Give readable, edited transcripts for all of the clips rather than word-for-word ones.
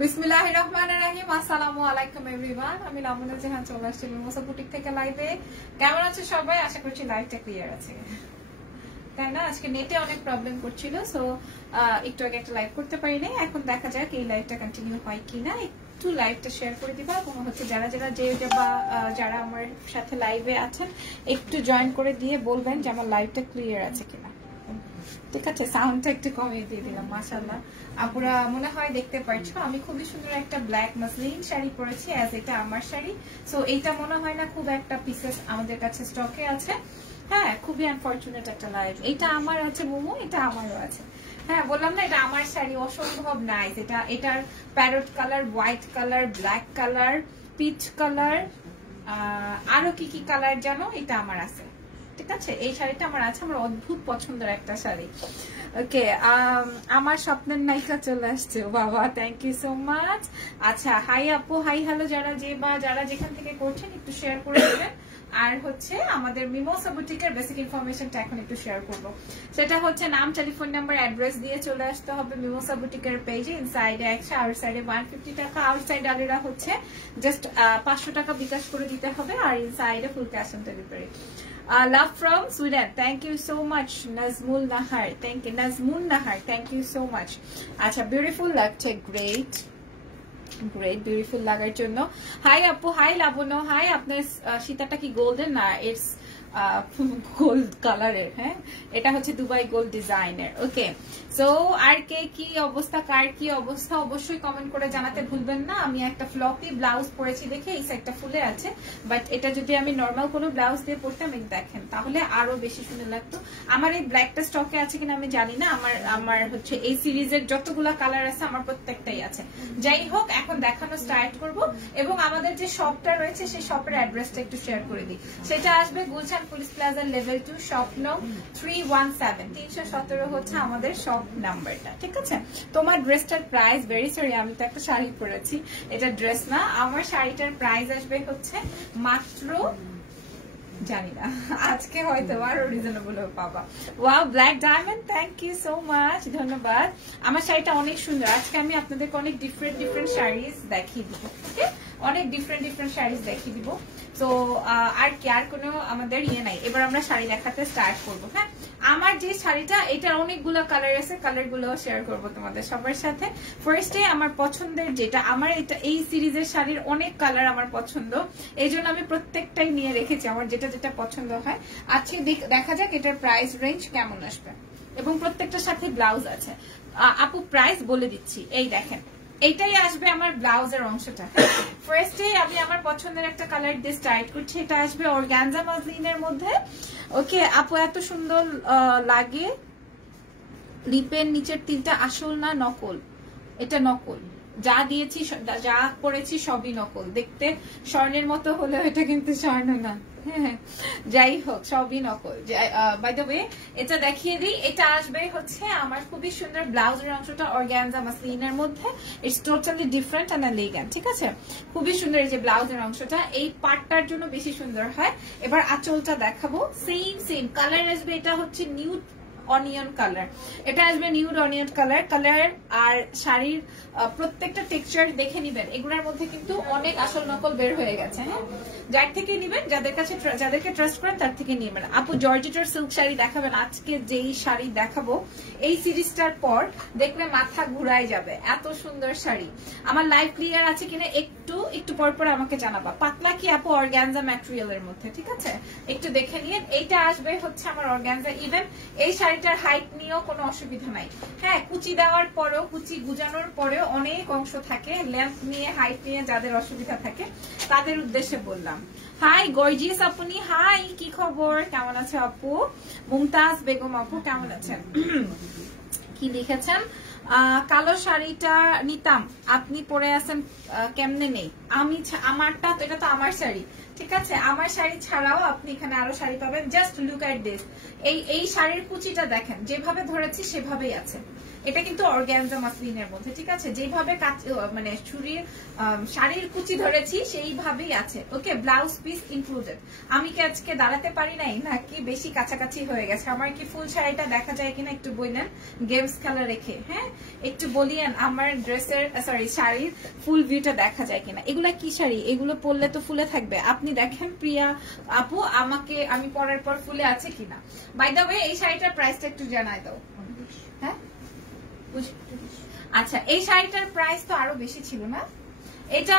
বিসমিল্লাহির রহমানির রহিম। আসসালামু আলাইকুম এভরিওয়ান। আমি লামুনা জাহান চলে আসছি মিমোসা বুটিক থেকে লাইভে। কেমন আছে সবাই? আশা করছি লাইভটা ক্লিয়ার আছে, তাই না? আজকে নেটে অনেক প্রবলেম করছিল, সো একটু আগে একটা লাইভ করতে পারি নাই। এখন দেখা যাক এই লাইভটা কন্টিনিউ হয় কিনা। একটু লাইভটা শেয়ার করে দিবা এবং হচ্ছে যারা যারা আমার সাথে লাইভে আছেন একটু জয়েন করে দিয়ে বলবেন যে আমার লাইভটা ক্লিয়ার আছে কিনা। ঠিক আছে, সাউন্ডটা একটু কমিয়ে দিয়ে দিলাম। মাশাআল্লাহ আপুরা মনে হয় দেখতে পাচ্ছো আমি খুবই সুন্দর একটা ব্ল্যাক মাসলিন শাড়ি পরেছি, অ্যাজ এটা আমার শাড়ি। সো এইটা মনে হয় না খুব একটা পিসেস আমাদের কাছে স্টকে আছে। হ্যাঁ, খুবই আনফরচুনেট একটা লাইভ। এটা আমার আছে মোমো, এটা আমারও আছে। হ্যাঁ, বললাম না এটা আমার শাড়ি, অসম্ভব নাইস। এটার parrot colour, white colour, black colour, peach colour, আরো কি কি কালার জানো, এটা আমার আছে। ঠিক আছে, এই শাড়িটা আমার আছে, আমার অদ্ভুত পছন্দের একটা শাড়ি। ওকে, আমার স্বপ্নের নায়িকা চলে আসছে। বাবা, থ্যাংক ইউ সো মাচ। আচ্ছা, হাই আপু, হাই হ্যালো যারা যেখান থেকে করছেন একটু শেয়ার করে দেবেন। আর হচ্ছে আমাদের মিমোসা বুটিকের বেসিক ইনফরমেশনটা এখন একটু শেয়ার করব। সেটা হচ্ছে নাম, টেলিফোন নাম্বার, অ্যাড্রেস দিয়ে চলে আসতে হবে মিমোসা বুটিকের পেজে। ইনসাইডে 100, আউটসাইডে 150 টাকা। আউটসাইড আলেরা হচ্ছে জাস্ট 500 টাকা বিকাশ করে দিতে হবে, আর ইনসাইডে full cash on delivery. Love from Sweden. Thank you so much, Nazmul Nahar. Thank you, Nazmul Nahar. Thank you so much. Acha, beautiful লাগছে, great. গ্রেট, বিউটিফুল লাগার জন্য। হাই আপু, হাই লাবণ্য, হাই। আপনার সীতাটা কি গোল্ডেন? না, ইটস গোল্ড কালারের। হ্যাঁ, এটা হচ্ছে দুবাই গোল্ড ডিজাইনের। ওকে, সো আর কে কি অবস্থা, কার কি অবস্থা অবশ্যই কমেন্ট করে জানাতে ভুলবেন না। আমি একটা ফ্লপি ব্লাউজ পরেছি দেখে এই সাইডটা ফুলে আছে, বাট এটা যদি আমি নর্মাল কোনো ব্লাউজ দিয়ে পরতাম দেখেন তাহলে আরো বেশি সুন্দর লাগতো। আমার এই ব্ল্যাকটা স্টকে আছে কিনা আমি জানি না। আমার হচ্ছে এই সিরিজের যতগুলা কালার আছে আমার প্রত্যেকটাই আছে। যাই হোক, এখন দেখানো স্টার্ট করব এবং আমাদের যে শপটা রয়েছে সেই শপের অ্যাড্রেসটা একটু শেয়ার করে দিই। সেটা আসবে গুলশান পুলিশ প্লাজার লেভেল 2, শপ নং 317। 317 হচ্ছে আমাদের শপ নাম্বারটা। ঠিক আছে, তোমার ড্রেসটার প্রাইস, ভেরি সরি আমি তো একটা শাড়ি পরেছি, এটা ড্রেস না। আমার শাড়িটার প্রাইস আসবে হচ্ছে মাত্র, জানি না, আজকে হয়তো আরো রিজনেবল পাবা। Wow, black diamond, thank you so much, ধন্যবাদ। আমার শাড়িটা অনেক সুন্দর। আজকে আমি আপনাদেরকে অনেক ডিফারেন্ট শাড়িজ দেখিয়ে দিব। ওকে, অনেক ডিফারেন্ট শাড়িজ দেখিয়ে দিব। তো আর কি, আর কোনো আমাদের ইয়ে নাই। এবার আমরা শাড়ি দেখাতে স্টার্ট করবো। হ্যাঁ, আমার যে শাড়িটা, এটার অনেকগুলো কালার আছে, কালার গুলো শেয়ার করবো তোমাদের সবার সাথে। ফার্স্টে আমার পছন্দের যেটা, আমার এটা এই সিরিজের শাড়ির অনেক কালার আমার পছন্দ, এই জন্য আমি প্রত্যেকটাই নিয়ে রেখেছি আমার যেটা যেটা পছন্দ হয়। আজকে দেখা যাক এটার প্রাইস রেঞ্জ কেমন আসবে, এবং প্রত্যেকটার সাথে ব্লাউজ আছে। আপু প্রাইস বলে দিচ্ছি, এই দেখেন, এইটাই আসবে আমার ব্লাউজের অংশটা। ফার্স্টে আমি আমার পছন্দের একটা কালার দিয়ে স্টার্ট করছি। এটা আসবে অর্গানজা মাসলিনের মধ্যে। ওকে আপু, এত সুন্দর লাগে। লিপের নিচের তিনটা আসল না নকল? এটা নকল, যা দিয়েছি যা করেছি সবই নকল। দেখতে স্বর্ণের মতো হলেও এটা কিন্তু স্বর্ণ না। হ্যাঁ, যাই হোক, সবই নকল। বাই দ্য ওয়ে, এটা দেখিয়ে দিই। এটা আসবে হচ্ছে আমার খুবই সুন্দর ব্লাউজের অংশটা অর্গানজা মাসলিনের মধ্যে। It's totally different and elegant. ঠিক আছে, খুবই সুন্দর। এই যে ব্লাউজের অংশটা এই পার্টটার জন্য বেশি সুন্দর হয়। এবার আঁচলটা দেখাবো, সেম কালার আসবে। এটা হচ্ছে নিউড অনিয়ন কালার, এটা আসবে নিউড অনিয়ন কালার। আর শাড়ির প্রত্যেকটা টেক্সচার দেখে নিবেন, এগুলোর মধ্যে কিন্তু অনেক আসল নকল বের হয়ে গেছে। হ্যাঁ, যার থেকে নিবেন, যাদেরকে ট্রাস্ট করেন তার থেকে নিবেন। আপু জর্জেটের সিল্ক শাড়ি দেখাবেন? আজকে যেই শাড়ি দেখাবো এই সিরিজটার পর দেখলে মাথা ঘুরাই যাবে, এত সুন্দর শাড়ি। আমার লাইভ ক্লিয়ার আছে কিনা একটু পর আমাকে জানাবা। পাতলা কি আপু? অর্গানজা ম্যাটেরিয়ালের মধ্যে। ঠিক আছে, একটু দেখে নিয়ে। এইটা আসবে হচ্ছে আমার অর্গানজা। ইভেন এই শাড়িটার হাইট নিয়েও কোনো অসুবিধা নাই। হ্যাঁ, কুচি দেওয়ার পরেও, কুচি গুজানোর পরেও অনেক অংশ থাকে। লেন্থ নিয়ে, হাইট নিয়ে যাদের অসুবিধা থাকে তাদের উদ্দেশ্যে বললাম। হাই গর্জিয়াস আপনি, হাই, কি খবর, কেমন আছে আপু? মুমতাজ বেগম আপু কেমন আছেন? কি লিখেছেন? কালো শাড়িটা নিতাম, আপনি পরে আছেন কেমনে? নেই, আমারটা তো, এটা তো আমার শাড়ি। ঠিক আছে, আমার শাড়ি ছাড়াও আপনি এখানে আরো শাড়ি পাবেন। জাস্ট লুক এট দিস, এই শাড়ির কুচিটা দেখেন, যেভাবে ধরেছি সেভাবেই আছে। এটা কিন্তু অর্গানজা মাসলিনের মধ্যে, ঠিক আছে, যেভাবে মানে শাড়ির কুচি ধরেছি সেইভাবেই আছে। ওকে, ব্লাউজ পিস ইনক্লুডেড। আমি কি আজকে দাঁড়াতে পারি নাই নাকি বেশি কাছাকাছি হয়ে গেছে? আমার কি ফুল শাড়িটা দেখা যায় কিনা একটু বললেন, গেমস খেলা রেখে। হ্যাঁ, একটু বলিয়েন আমার ড্রেসের শাড়ির ফুল ভিউটা দেখা যায় কিনা। এগুলা কি শাড়ি? এগুলো পরলে তো ফুলে থাকবে। আপনি দেখেন প্রিয়া আপু, আমি পরার পর ফুলে আছে কিনা। বাই দ্য ওয়ে, এই শাড়িটার প্রাইসটা একটু জানাই দাও। হ্যাঁ, আচ্ছা, এই শাড়িটার প্রাইস তো আরো বেশি ছিল না? এটা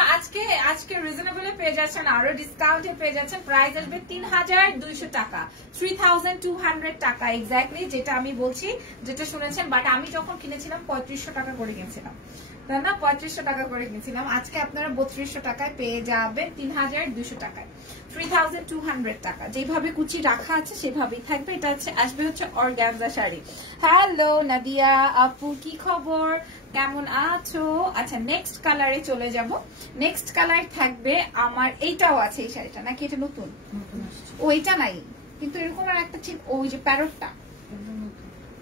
আজকে রিজনেবল পেয়ে যাচ্ছেন, আরো ডিসকাউন্টে পেয়ে যাচ্ছেন। প্রাইস আসবে 3200 টাকা, 3200 টাকা এক্স্যাক্টলি, যেটা আমি বলছি, যেটা শুনেছেন। বাট আমি যখন কিনেছিলাম 3500 টাকা করে কিনেছিলাম, তাই না? 3500 টাকা করে কিনেছিলাম। আজকে আপনারা 3200 টাকায় পেয়ে যাবেন 3200 টাকায়, 3200 টাকা। যেভাবে কুচি রাখা আছে সেভাবেই থাকবে। এটা আসবে হচ্ছে অর্গানজা শাড়ি। হ্যালো নাদিয়া আপু, কি খবর, কেমন আছো? আচ্ছা, নেক্সট কালারে চলে যাব। নেক্সট কালার থাকবে আমার, এইটাও আছে এই শাড়িটা, নাকি এটা নতুন? ও, এটা নাই, কিন্তু এরকম আর একটা ঠিক, ওই যে প্যারটটা।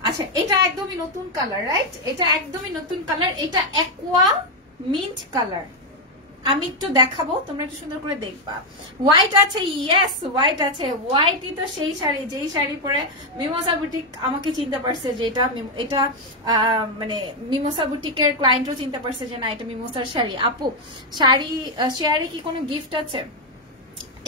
আচ্ছা, এটা একদমই নতুন কালার, রাইট? এটা একদমই নতুন কালার। এটা অ্যাকোয়া মিন্ট কালার। আমি একটু দেখাবো, তোমরা একটু সুন্দর করে দেখবা। হোয়াইট আছে, ইয়েস হোয়াইট আছে। হোয়াইটই তো সেই শাড়ি, যেই শাড়ি পরে মিমোসা বুটিক আমাকে চিনতে পারছে যে এটা মানে মিমোসা বুটিকের ক্লায়েন্টও চিনতে পারছে যে না, এটা মিমোসার শাড়ি। আপু, শেয়ারে কি কোনো গিফট আছে?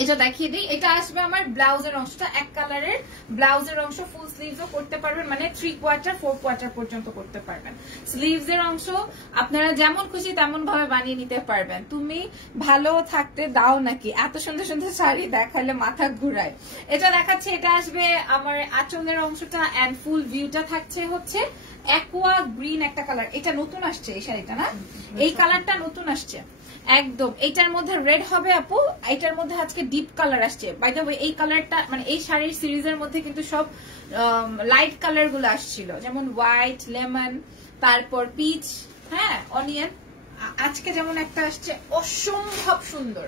এটা দেখিয়ে দিই। এটা আসবে আমার ব্লাউজের অংশটা, এক কালারের ব্লাউজের অংশ। ফুল স্লিভসও করতে পারবেন, মানে 3 কোয়ার্টার 4 কোয়ার্টার পর্যন্ত করতে পারবেন। স্লিভস এর অংশ আপনারা যেমন খুশি তেমন ভাবে বানিয়ে নিতে পারবেন। তুমি ভালো থাকতে দাও নাকি? এত সুন্দর সুন্দর শাড়ি দেখালে মাথা ঘুরায়। এটা দেখাচ্ছে, এটা আসবে আমার আঁচলের অংশটা, এন্ড ফুল ভিউটা থাকছে হচ্ছে অ্যাকোয়া গ্রিন একটা কালার। এটা নতুন আসছে এই শাড়িটা, না? এই কালারটা নতুন আসছে একদম। এইটার মধ্যে রেড হবে আপু, এটার মধ্যে আজকে ডিপ কালার আসছে। বাই দ্য ওয়ে, এই কালারটা মানে এই শাড়ির সিরিজের মধ্যে কিন্তু সব লাইট কালার গুলো আসছিল, যেমন হোয়াইট, লেমন, তারপর পিচ, হ্যাঁ, অনিয়ন। আজকে যেমন একটা আসছে অসম্ভব সুন্দর।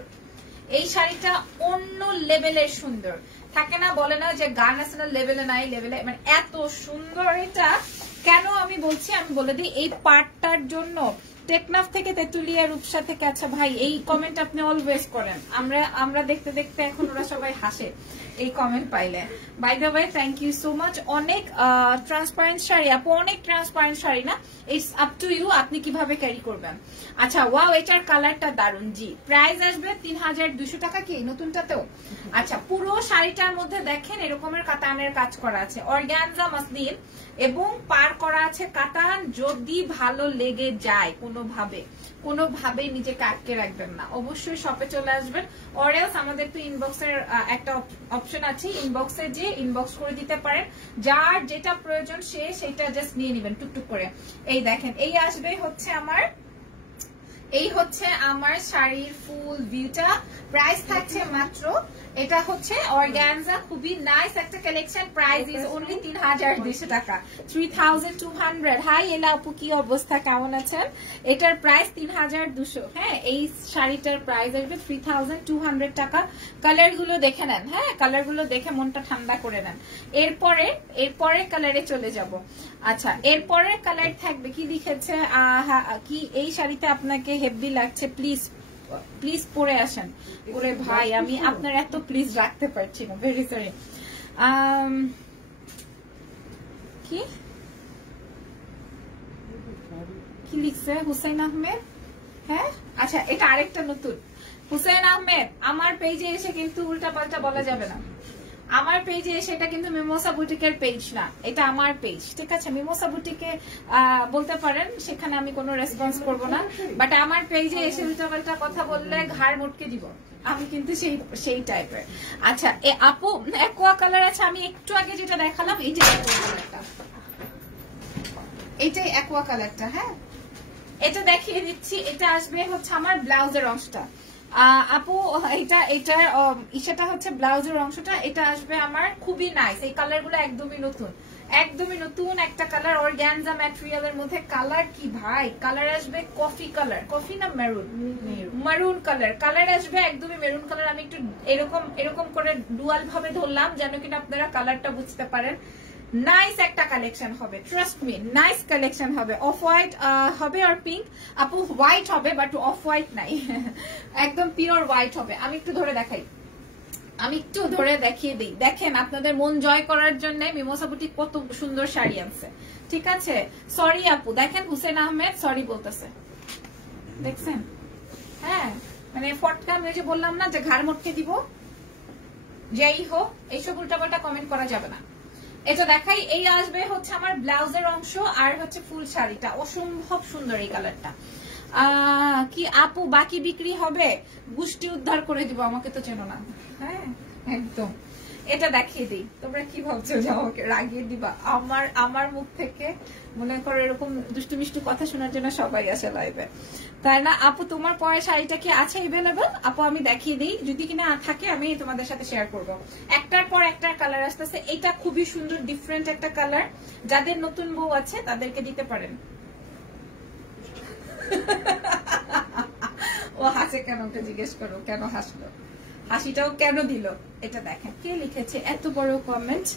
এই শাড়িটা অন্য লেভেলের সুন্দর থাকে না, বলে না যে গান আছে না লেভেলে নাই, লেভেলে, মানে এত সুন্দর। এটা কেন আমি বলছি, আমি বলে দিই, এই পার্টটার জন্য টেকনাফ থেকে তেতুলিয়া, রূপসা থেকে। আচ্ছা ভাই, এই কমেন্ট আপনি অলওয়েজ করেন, আমরা দেখতে দেখতে এখন ওরা সবাই হাসে এই কমেন্ট পাইলে। By the way, thank you so much. অনেক ট্রান্সপারেন্ট শাড়ি আপু, অনেক ট্রান্সপারেন্ট শাড়ি না, ইটস আপ টু ইউ আপনি কিভাবে ক্যারি করবেন। আচ্ছা, ওয়াও, এটার কালারটা দারুন। জি, প্রাইস আসবে 3200 টাকা। কি নতুনটাতেও? আচ্ছা, পুরো শাড়িটার মধ্যে দেখেন এরকমের কাতানের কাজ করা আছে, অর্গানজা মাসলিন, এবং পার করা আছে কাতান। যদি ভালো লেগে যায় কোনোভাবে নিজেকে আটকে রাখবেন না, অবশ্যই শপে চলে আসবেন। অরেলস আমাদের তো ইনবক্সের একটা অপশন আছে, ইনবক্সে যে ইনবক্স করে দিতে পারেন। যার যেটা প্রয়োজন সে সেটা জাস্ট নিয়ে নেবেন টুকটুক করে। এই দেখেন, এই আসবে হচ্ছে আমার শাড়ির ফুল ভিউটা। প্রাইস থাকছে মাত্র, এটা হচ্ছে অর্গানজা, খুবই নাইস একটা কালেকশন। প্রাইস ইজ অনলি 3200 টাকা, 3200। হাই এলা আপু, কি অবস্থা, কেমন আছেন? এটার প্রাইস 3200। হ্যাঁ, এই শাড়িটার প্রাইস আসবে 3200 টাকা। কালার গুলো দেখে নেন, হ্যাঁ, কালার গুলো দেখে মনটা ঠান্ডা করে নেন। এরপরে কালারে চলে যাব। আচ্ছা, এরপরের কালার থাকবে কি লিখেছে, কি এই শাড়িতে আপনাকে হেভি লাগছে, প্লিজ পরে আসেন। ওরে ভাই, আমি আপনার এত প্লিজ রাখতে পারছি না, ভেরি সরি। কি লিখছে হুসাইন আহমেদ? হ্যাঁ, আচ্ছা, এটা আরেকটা নতুন হুসাইন আহমেদ। আমার পেজে এসে কিন্তু উল্টা পাল্টা বলা যাবে না। আমার পেজে এসে, এটা কিন্তু মিমোসা বুটিকের পেজ না, এটা আমার পেজ, ঠিক আছে? মিমোসা বুটিকে বলতে পারেন, সেখানে আমি কোনো রেসপন্স করব না। বাট আমার পেজে এসে উল্টাপাল্টা কথা বললে ঘাড় মটকে দিব, আমি কিন্তু সেই টাইপের। আচ্ছা, আপু, অ্যাকোয়া কালার আছে, আমি একটু আগে যেটা দেখালাম, এইটাই অ্যাকোয়া কালারটা। হ্যাঁ, এটা দেখিয়ে দিচ্ছি। এটা আসবে হচ্ছে আমার ব্লাউজের অংশটা। আপু, এটার ইসাটা হচ্ছে ব্লাউজের অংশটা। এটা আসবে আমার খুবই নাইস, এই কালার গুলো একদমই নতুন, একদমই নতুন একটা কালার, অর্গানজা ম্যাটেরিয়ালের মধ্যে। কালার কি ভাই, কালার আসবে কফি কালার, কফি না মেরুন, মেরুন কালার। কালার আসবে একদমই মেরুন কালার। আমি একটু এরকম করে ডুয়াল ভাবে ধরলাম যেন কিনা আপনারা কালারটা বুঝতে পারেন। নাইস একটা কালেকশন হবে, ট্রাস্ট মি, নাইস কালেকশন হবে। অফ হোয়াইট হবে আর পিঙ্ক। আপু হোয়াইট হবে বাট অফ হোয়াইট নাই, একদম পিওর হোয়াইট হবে। আমি একটু ধরে দেখাই, আমি একটু ধরে দেখিয়ে দিই। দেখেন আপনাদের মন জয় করার জন্য মিমোসা বুটিক কত সুন্দর শাড়ি আনছে। ঠিক আছে, সরি আপু, দেখেন হুসেন আহমেদ সরি বলতেছে, দেখছেন? হ্যাঁ মানে ফটকা, আমি যে বললাম না যে ঘাড় মটকে দিব, যেই হোক এইসব উল্টাপাল্টা কমেন্ট করা যাবে না। এটা দেখাই, এই আসবে হচ্ছে আমার ব্লাউজের অংশ আর হচ্ছে ফুল শাড়িটা। অসম্ভব সুন্দর এই কালারটা। কি আপু বাকি বিক্রি হবে? গোষ্ঠী উদ্ধার করে দিব, আমাকে তো চেনো না। হ্যাঁ একদম। এটা দেখিয়ে দিই, তোমরা কি ভাবছো যে আমাকে রাগিয়ে দিবা? আমার মুখ থেকে মনে করো এরকম দুষ্টু মিষ্টি কথা শোনার জন্য সবাই আসে লাইভে, তাই না? আপু তোমার পরে শাড়িটা কি আছে এভেলেবেল? আপু আমি দেখিয়ে দিই, যদি কিনা থাকে আমি তোমাদের সাথে শেয়ার করব। একটার পর একটার কালার আসতেছে। এটা খুবই সুন্দর ডিফারেন্ট একটা কালার, যাদের নতুন বউ আছে তাদেরকে দিতে পারেন। ও হাসে কেন, ওটা জিজ্ঞেস করো কেন হাসলো, হাসিটাও কেন দিল। এটা দেখেন কে লিখেছে এত বড় কমেন্ট।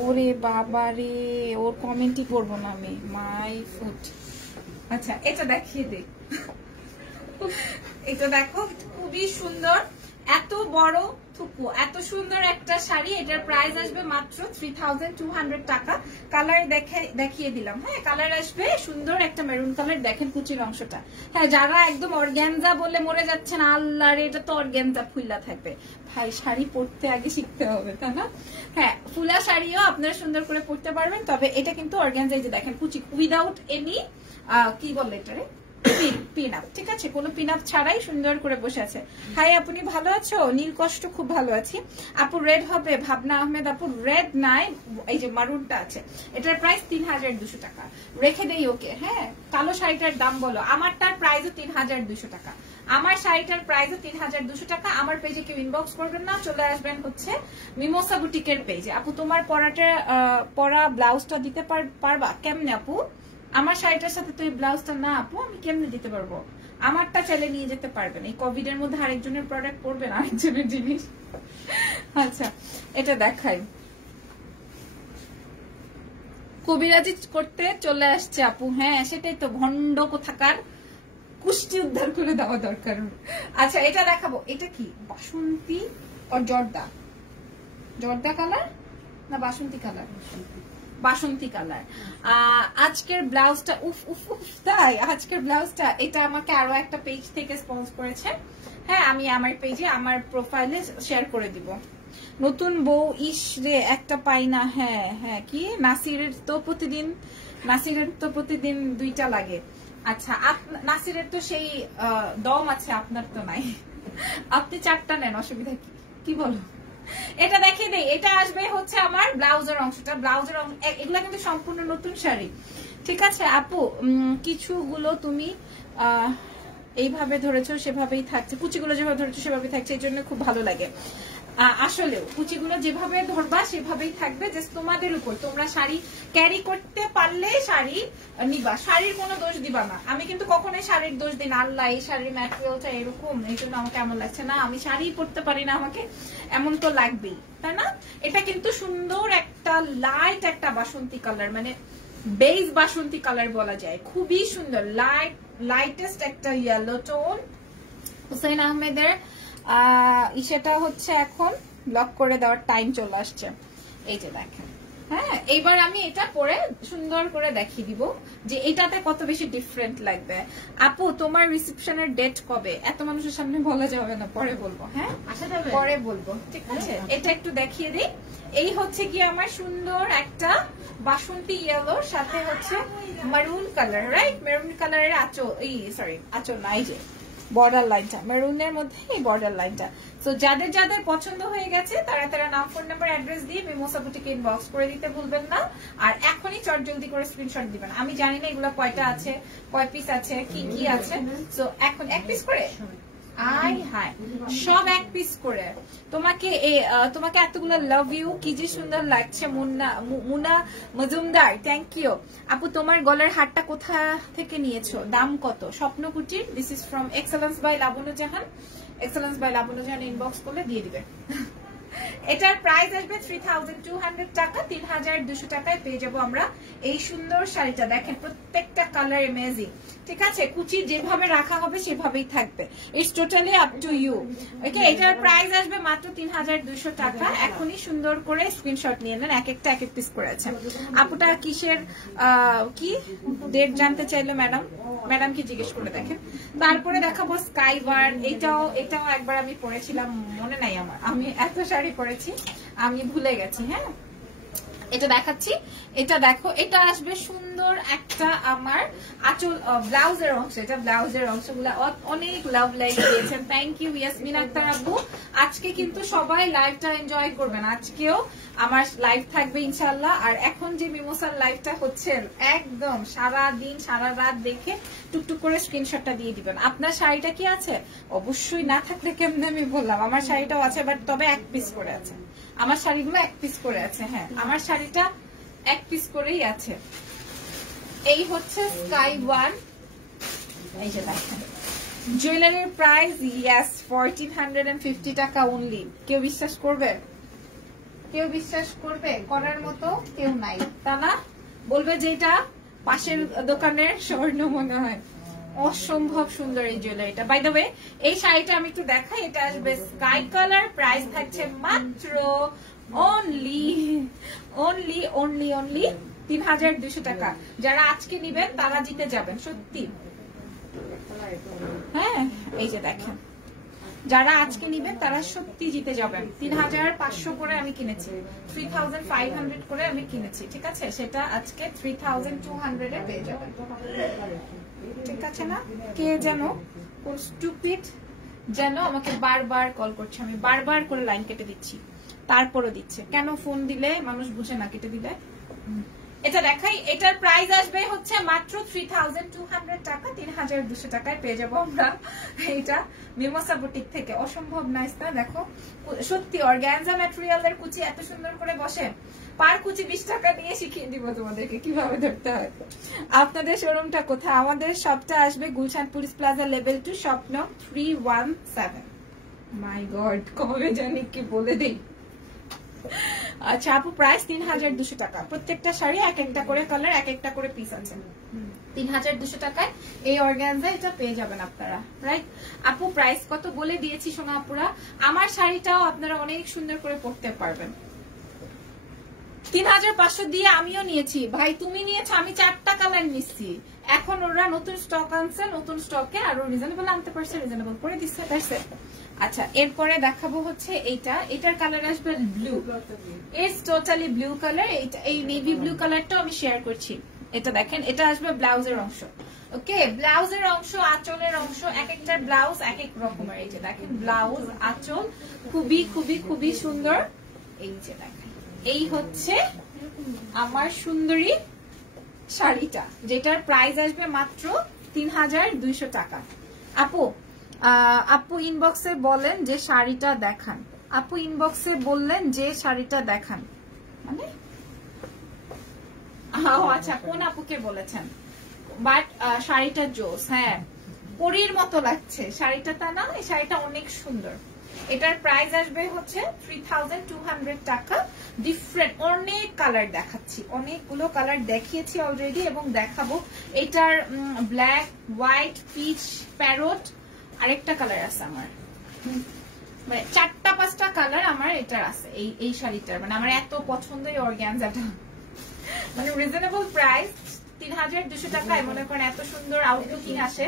ওরে বাবা রে, ওর কমেন্টই করবো না আমি, মাই ফুট। আচ্ছা এটা দেখিয়ে দিই, এটা দেখো খুবই সুন্দর, এত বড় থুকু, এত সুন্দর একটা শাড়ি। এটার প্রাইস আসবে মাত্র 3200 টাকা। কালার দেখিয়ে দিলাম। হ্যাঁ কালার আসবে সুন্দর একটা মেরুন কালার। দেখেন কুচির অংশটা। হ্যাঁ যারা একদম অর্গানজা বলে মরে যাচ্ছেন, আল্লাহ রে এটা তো অর্গানজা ফুলা থাকবে ভাই, শাড়ি পরতে আগে শিখতে হবে, তাই না? হ্যাঁ ফুলা শাড়িও আপনারা সুন্দর করে পরতে পারবেন, তবে এটা কিন্তু অর্গানজা। যে দেখেন কুচি উইদাউট এনি কি বলে এটারে পিন আপ, ঠিক আছে, কোনো পিন আপ ছাড়াই সুন্দর করে বসে আছে। হাই আপনি ভালো আছো? নীল কষ্ট খুব ভালো আছি। আপু রেড হবে? ভাবনা আহমেদ আপু রেড নাই, এই যে মারুনটা আছে। এটার প্রাইস 3200 টাকা। রেখে দেই ওকে। হ্যাঁ কালো শাড়িটার দাম বলো। আমারটার প্রাইসও 3200 টাকা। আমার শাড়িটার প্রাইসও 3200 টাকা। আমার পেজে কেউ ইনবক্স করবেন না, চলে আসবেন হচ্ছে মিমোসা বুটিকের পেজে। আপু তোমার পরা ব্লাউজটা দিতে পারবা? কেমনে আপু? আমার শাড়িটার সাথে তো এই ব্লাউজটা না আপু, আমি কেমনে দিতে পারবো? আমারটা চাইলে নিয়ে যেতে পারবেন। এই কোভিড এর মধ্যে আরেকজনের প্রোডাক্ট পরবেন, আরেকজনের জিনিস। আচ্ছা এটা দেখাই, কবিরাজি করতে চলে আসছে আপু। হ্যাঁ সেটাই তো, ভণ্ড কোথাকার, কুষ্টি উদ্ধার করে দেওয়া দরকার। আচ্ছা এটা দেখাবো। এটা কি বাসন্তী আর জর্দা, জর্দা কালার না বাসন্তী কালার? বাসন্তী কালার। আজকের ব্লাউজটা উফ উফ উফ, তাই আজকের ব্লাউজটা এটা আমাকে আরো একটা পেজ থেকে স্পন্সর করেছে। হ্যাঁ আমি আমার পেজে আমার প্রোফাইলে শেয়ার করে দিব। নতুন বউ ইস রে একটা পাই না। হ্যাঁ হ্যাঁ কি নাসিরের তো প্রতিদিন 2টা লাগে। আচ্ছা নাসিরের তো সেই দম আছে, আপনার তো নাই, আপনি 4টা নেন, অসুবিধা কি বলো? এটা দেখিয়ে দেই, এটা আসবে হচ্ছে আমার ব্লাউজের অংশটা। ব্লাউজের অংশ এগুলা কিন্তু সম্পূর্ণ নতুন শাড়ি, ঠিক আছে আপু? কিছুগুলো তুমি এইভাবে ধরেছো সেভাবেই থাকছে, কুচিগুলো যেভাবে ধরেছো সেভাবেই থাকছে, এই জন্য খুব ভালো লাগে। আসলেও কুচিগুলো যেভাবে ধরবা সেভাবেই থাকবে, জাস্ট তোমাদের উপর। তোমরা শাড়ি ক্যারি করতে পারলে শাড়ি নিবা, শাড়ির কোনো দোষ দিবা না। আমি কিন্তু কখনোই শাড়ির দোষ দিই না, আল্লাহ এই শাড়ির ম্যাটেরিয়ালটা এরকম এই জন্য আমাকে এমন লাগছে, না আমি শাড়ি পরতে পারি না আমাকে এমন তো লাগবেই, তাই না? এটা কিন্তু সুন্দর একটা লাইট একটা বাসন্তী কালার, মানে বেজ বাসন্তী কালার বলা যায়, খুবই সুন্দর লাইটেস্ট একটা ইয়েলো টোন। হুসাইন আহমেদের সেটা হচ্ছে এখন লক করে দেওয়ার টাইম চলে আসছে। এই যে দেখেন, হ্যাঁ এইবার আমি এটা পরে সুন্দর করে দেখিয়ে দিব যে এটাতে কত বেশি ডিফারেন্ট লাগবে। আপু তোমার রিসেপশনের ডেট কবে? এত মানুষের সামনে বলা যাবে না, পরে বলবো। হ্যাঁ পরে বলবো, ঠিক আছে? এটা একটু দেখিয়ে দিই। এই হচ্ছে কি আমার সুন্দর একটা বাসন্তী ইয়েলোর সাথে হচ্ছে মারুন কালার, রাইট? মেরুন কালারের আঁচল, আঁচল না, এই যে বর্ডার লাইনটা মেরুনের মধ্যে, এই বর্ডার লাইনটা। তো যাদের যাদের পছন্দ হয়ে গেছে তারা নাম, ফোন নাম্বার, অ্যাড্রেস দিয়ে মিমোসা বুটিকে ইনবক্স করে দিতে ভুলবেন না। আর এখনই চটজলদি করে স্ক্রিনশট দিবেন। আমি জানি না এগুলো কয়টা আছে, কয় পিস আছে, কি কি আছে। তো এখন 1 পিস করে আই হায় সব এক পিস করে। তোমাকে তোমাকে এতগুলো লাভ ইউ, কি যে সুন্দর লাগছে মুনা মজুমদার, থ্যাংক ইউ আপু। তোমার গলার হারটা কোথা থেকে নিয়েছো, দাম কত? Swapnokutir, this is from excellence by Labonno Jahan. Excellence by Labonno Jahan inbox করলে দিয়ে দিবে। এটার প্রাইস আসবে 3200 টাকা। 3200 টাকায় পেয়ে যাবো আমরা এই সুন্দর শাড়িটা। দেখেন প্রত্যেকটা কালার অ্যামেজিং, ঠিক আছে? কুচি যেভাবে রাখা হবে সেভাবেই থাকবে, it's totally up to you. Okay, এটার প্রাইস আসবে মাত্র 3200 টাকা। এখনই সুন্দর করে স্ক্রিনশট নিয়ে নেন, এক একটা এক এক পিস করে আছে। আপুটা কিসের কি ডেট জানতে চাইলে ম্যাডাম কি জিজ্ঞেস করে দেখেন। তারপরে দেখাবো স্কাই ওয়ান, এটাও একবার আমি পরেছিলাম, মনে নাই আমার, আমি এত শাড়ি পরেছি আমি ভুলে গেছি। হ্যাঁ, এটা দেখাচ্ছি, এটা দেখো, এটা আসবে সুন্দর একটা আমার আঁচল ব্লাউজের অংশ। এটা ব্লাউজের অংশগুলো অনেক লাভ লাইক দিয়েছেন, থ্যাংক ইউ ইয়াসমিন আক্তার আপু। আজকে কিন্তু সবাই লাইভটা এনজয় করবেন, আজকেও আমার লাইভ থাকবে ইনশাল্লাহ। আর এখন যে মিমোসার লাইভটা হচ্ছে একদম সারা দিন সারা রাত দেখে টুকটুক করে স্ক্রিনশটটা দিয়ে দিবেন। আপনার শাড়িটা কি আছে? অবশ্যই না থাকলে কেমনে আমি বললাম, আমার শাড়িটাও আছে, বাট তবে এক পিস করে আছে। আমার শাড়িগুলো এক পিস করে আছে। হ্যাঁ, আমার শাড়িটা এক পিস করেই আছে। এই হচ্ছে স্কাই ওয়ান, এই যে দেখেন জুয়েলারির প্রাইস ইয়েস 1450 টাকা অনলি। কেউ বিশ্বাস করবে? কেউ বিশ্বাস করবে? করার মতো কেউ নাই, তা না? বলবে যে এটা পাশের দোকানের স্বর্ণ মনে হয়। অসম্ভব সুন্দর এই জুয়েলারিটা। বাই দ্য ওয়ে, এই শাড়িটা আমি একটু দেখাই। এটা আসবে স্কাই কালার, প্রাইস থাকছে মাত্র অনলি 3200 টাকা। যারা আজকে নিবেন তারা জিতে যাবেন সত্যি। হ্যাঁ, এই যে দেখেন, যারা আজকে নিবেন তারা সত্যি জিতে যাবেন। 3500 করে আমি কিনেছি, 3500 করে আমি কিনেছি, ঠিক আছে? সেটা আজকে 3200 এ পেয়ে যাবেন, ঠিক আছে না? কে যেন স্টুপিড যেন আমাকে বারবার কল করছে, আমি বারবার করে লাইন কেটে দিচ্ছি, তারপরে দিচ্ছে কেন? ফোন দিলে মানুষ বুঝে না কেটে দিলে। এটা দেখাই, এটার প্রাইস আসবে হচ্ছে মাত্র 3200 টাকা। 3200 টাকায় পেয়ে যাবো আমরা এটা মিমোসা বুটিক থেকে। অসম্ভব নাইস না? দেখো সত্যি অর্গানজা ম্যাটেরিয়ালের কুচি এত সুন্দর করে বসে। পার কুচি 20 টাকা দিয়ে শিখিয়ে দিব তোমাদেরকে কিভাবে ধরতে হয়। আপনাদের শোরুমটা কোথায়? আমাদের শপটা আসবে Gulshan police plaza level 2 shop নং 317। মাই গড, কবে জানি কি বলে দেই। আচ্ছা আপু, প্রাইস 3200 টাকা। প্রত্যেকটা শাড়ি এক একটা করে কালার, এক একটা করে পিস আছে। 3200 টাকায় এই অর্গানজা এটা পেয়ে যাবেন আপনারা, রাইট? আপু প্রাইস কত বলে দিয়েছি সোনা আপুরা। আমার শাড়িটাও আপনারা অনেক সুন্দর করে পরতে পারবেন। 3500 দিয়ে আমিও নিয়েছি ভাই, তুমি নিয়েছো, আমি 4টা কালার নিচ্ছি। এখন ওরা নতুন স্টক আনছে, নতুন স্টকে আরো রিজনেবল আনতে পারছে, রিজনেবল করে দিচ্ছে, পারছে। আচ্ছা, এরপরে দেখাবো হচ্ছে এইটা। এটার কালার আসবে blue, it's totally blue colour. এই নেভি ব্লু কালারটাও আমি শেয়ার করছি। এটা দেখেন, এটা আসবে ব্লাউজের অংশ। ওকে, ব্লাউজের অংশ, আঁচলের অংশ, এক একটা ব্লাউজ এক এক রকমের। এই যে দেখেন ব্লাউজ, আঁচল খুবই খুবই খুবই সুন্দর। এই যে দেখেন, এই হচ্ছে আমার সুন্দরী শাড়িটা, যেটার প্রাইস আসবে মাত্র 3200 টাকা। আপু ইনবক্সে বলেন যে শাড়িটা দেখান। আপু ইনবক্সে বললেন যে শাড়িটা দেখান, মানে আচ্ছা কোন আপুকে বলেছেন? বাট শাড়িটা জোস, হ্যাঁ পরীর মতো লাগছে শাড়িটা, তা না? এই শাড়িটা অনেক সুন্দর। এটার প্রাইস আসবে হচ্ছে 3200 টাকা। ডিফারেন্ট অনেক কালার দেখাচ্ছি, অনেকগুলো কালার দেখিয়েছি অলরেডি এবং দেখাবো। এটার ব্ল্যাক, হোয়াইট, পিচ, প্যারট, আরেকটা কালার আছে আমার, মানে 4টা-5টা কালার আমার এটার আছে এই শাড়িটার। মানে আমার এত পছন্দ এই অর্গানজাটা, মানে রিজনেবল প্রাইস 3200 টাকায় মনে করেন এত সুন্দর আউটলুকিং আসে,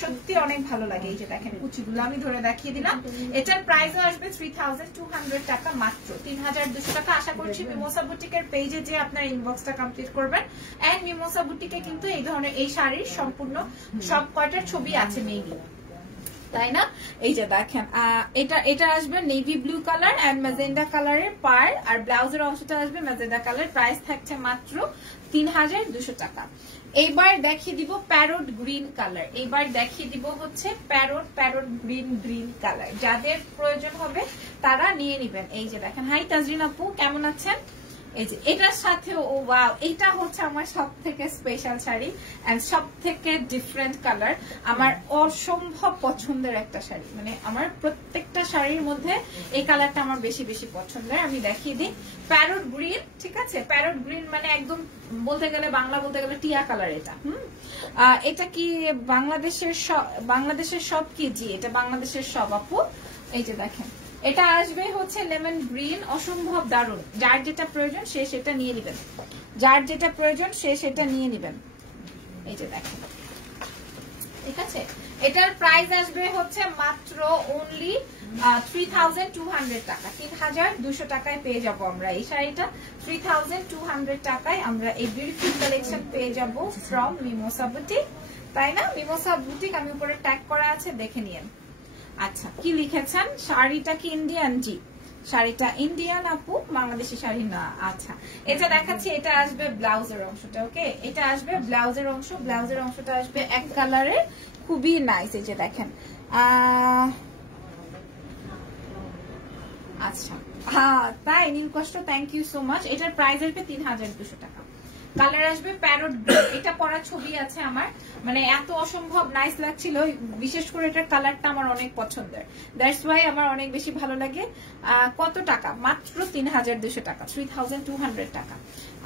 সত্যি অনেক ভালো লাগে। এই যে দেখেন কুচিগুলো আমি ধরে দেখিয়ে দিলাম। এটার প্রাইসও আসবে 3200 টাকা, মাত্র 3200 টাকা। আশা করছি মিমোসা বুটিকের পেজে যে আপনার ইনবক্সটা কমপ্লিট করবেন। এন্ড মিমোসা বুটিকে কিন্তু এই ধরনের এই শাড়ির সম্পূর্ণ সব কয়টার ছবি আছে মেবি। তাই না? এই যে দেখেন এটা আসবে navy blue colour and magenta কালারের পার, আর ব্লাউজের অংশটা আসবে ম্যাজেন্ডা কালার। প্রাইস থাকছে মাত্র 3200 টাকা। এইবার দেখিয়ে দিব প্যারট গ্রিন কালার। এইবার দেখিয়ে দিব হচ্ছে প্যারট গ্রিন কালার। যাদের প্রয়োজন হবে তারা নিয়ে নেবেন। এই যে দেখেন, হাই তাজরিন আপু, কেমন আছেন? এই যে এটার সাথে ও ওয়াও, এটা হচ্ছে আমার সব থেকে স্পেশাল শাড়ি এন্ড সব থেকে ডিফারেন্ট কালার। আমার অসম্ভব পছন্দের একটা শাড়ি, মানে আমার প্রত্যেকটা শাড়ির মধ্যে এই কালারটা আমার বেশি বেশি পছন্দের। আমি দেখিয়ে দিই, প্যারট গ্রিন, ঠিক আছে? প্যারট গ্রিন মানে একদম বলতে গেলে বাংলা বলতে গেলে টিয়া কালার এটা। এটা কি বাংলাদেশের সব কি? জি, এটা বাংলাদেশের সব আপু। এই যে দেখেন, এটা আসবে হচ্ছে লেমন গ্রিন, অসম্ভব দারুণ। যার যেটা প্রয়োজন সে সেটা নিয়ে নেবেন, যার যেটা প্রয়োজন সে সেটা নিয়ে নেবেন। এই যে দেখেন, ঠিক আছে? এটার প্রাইস আসবে হচ্ছে মাত্র অনলি 3200 টাকা। 3200 টাকায় পেয়ে যাব আমরা এই শাড়িটা। 3200 টাকায় আমরা এই বিউটিফুল কালেকশন পেয়ে যাব ফ্রম মিমোসা বুটিক, তাই না? মিমোসা বুটিক আমি উপরে ট্যাগ করা আছে, দেখে নিয়েন। আচ্ছা, কি লিখেছেন? শাড়িটা কি ইন্ডিয়ান? জি, শাড়িটা ইন্ডিয়ান আপু, বাংলাদেশি শাড়ি না। আচ্ছা, এটা দেখাচ্ছি, এটা আসবে ব্লাউজের অংশটা। ওকে, এটা আসবে ব্লাউজের অংশ। ব্লাউজের অংশটা আসবে এক কালারের, খুবই নাইস। এই যে দেখেন, আচ্ছা হ্যাঁ তাই, নীল কষ্ট, থ্যাংক ইউ সো মাচ। এটার প্রাইস আসবে 3200 টাকা। কালার আসবে প্যারট গ্রিন। এটা পরা ছবি আছে আমার, মানে এত অসম্ভব নাইস লাগছিল, বিশেষ করে এটার কালারটা আমার অনেক পছন্দের, দ্যাটস ওয়াই আমার অনেক বেশি ভালো লাগে। কত টাকা? মাত্র 3200 টাকা, 3200 টাকা।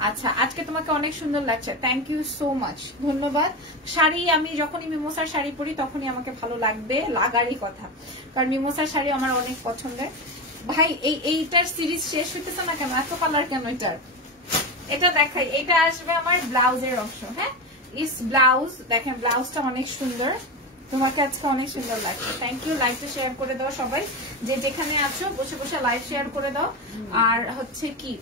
আচ্ছা, আজকে তোমাকে অনেক সুন্দর লাগছে, থ্যাংক ইউ সো মাচ, ধন্যবাদ। শাড়ি আমি যখনই মিমোসার শাড়ি পরি তখনই আমাকে ভালো লাগবে, লাগারই কথা, কারণ মিমোসার শাড়ি আমার অনেক পছন্দের। ভাই এইটার সিরিজ শেষ হইতেছে না কেন? এত কালার কেন এটার? এটা দেখাই, এটা আসবে আমার ব্লাউজের অংশ। হ্যাঁ, ইস ব্লাউজ, দেখেন ব্লাউজটা অনেক সুন্দর, তোমাকে আজকে অনেক সুন্দর লাগছে। Thank you. লাইভটা শেয়ার করে দাও সবাই, যে যেখানে আছো বসে বসে লাইভ শেয়ার করে দাও। আর হচ্ছে কি,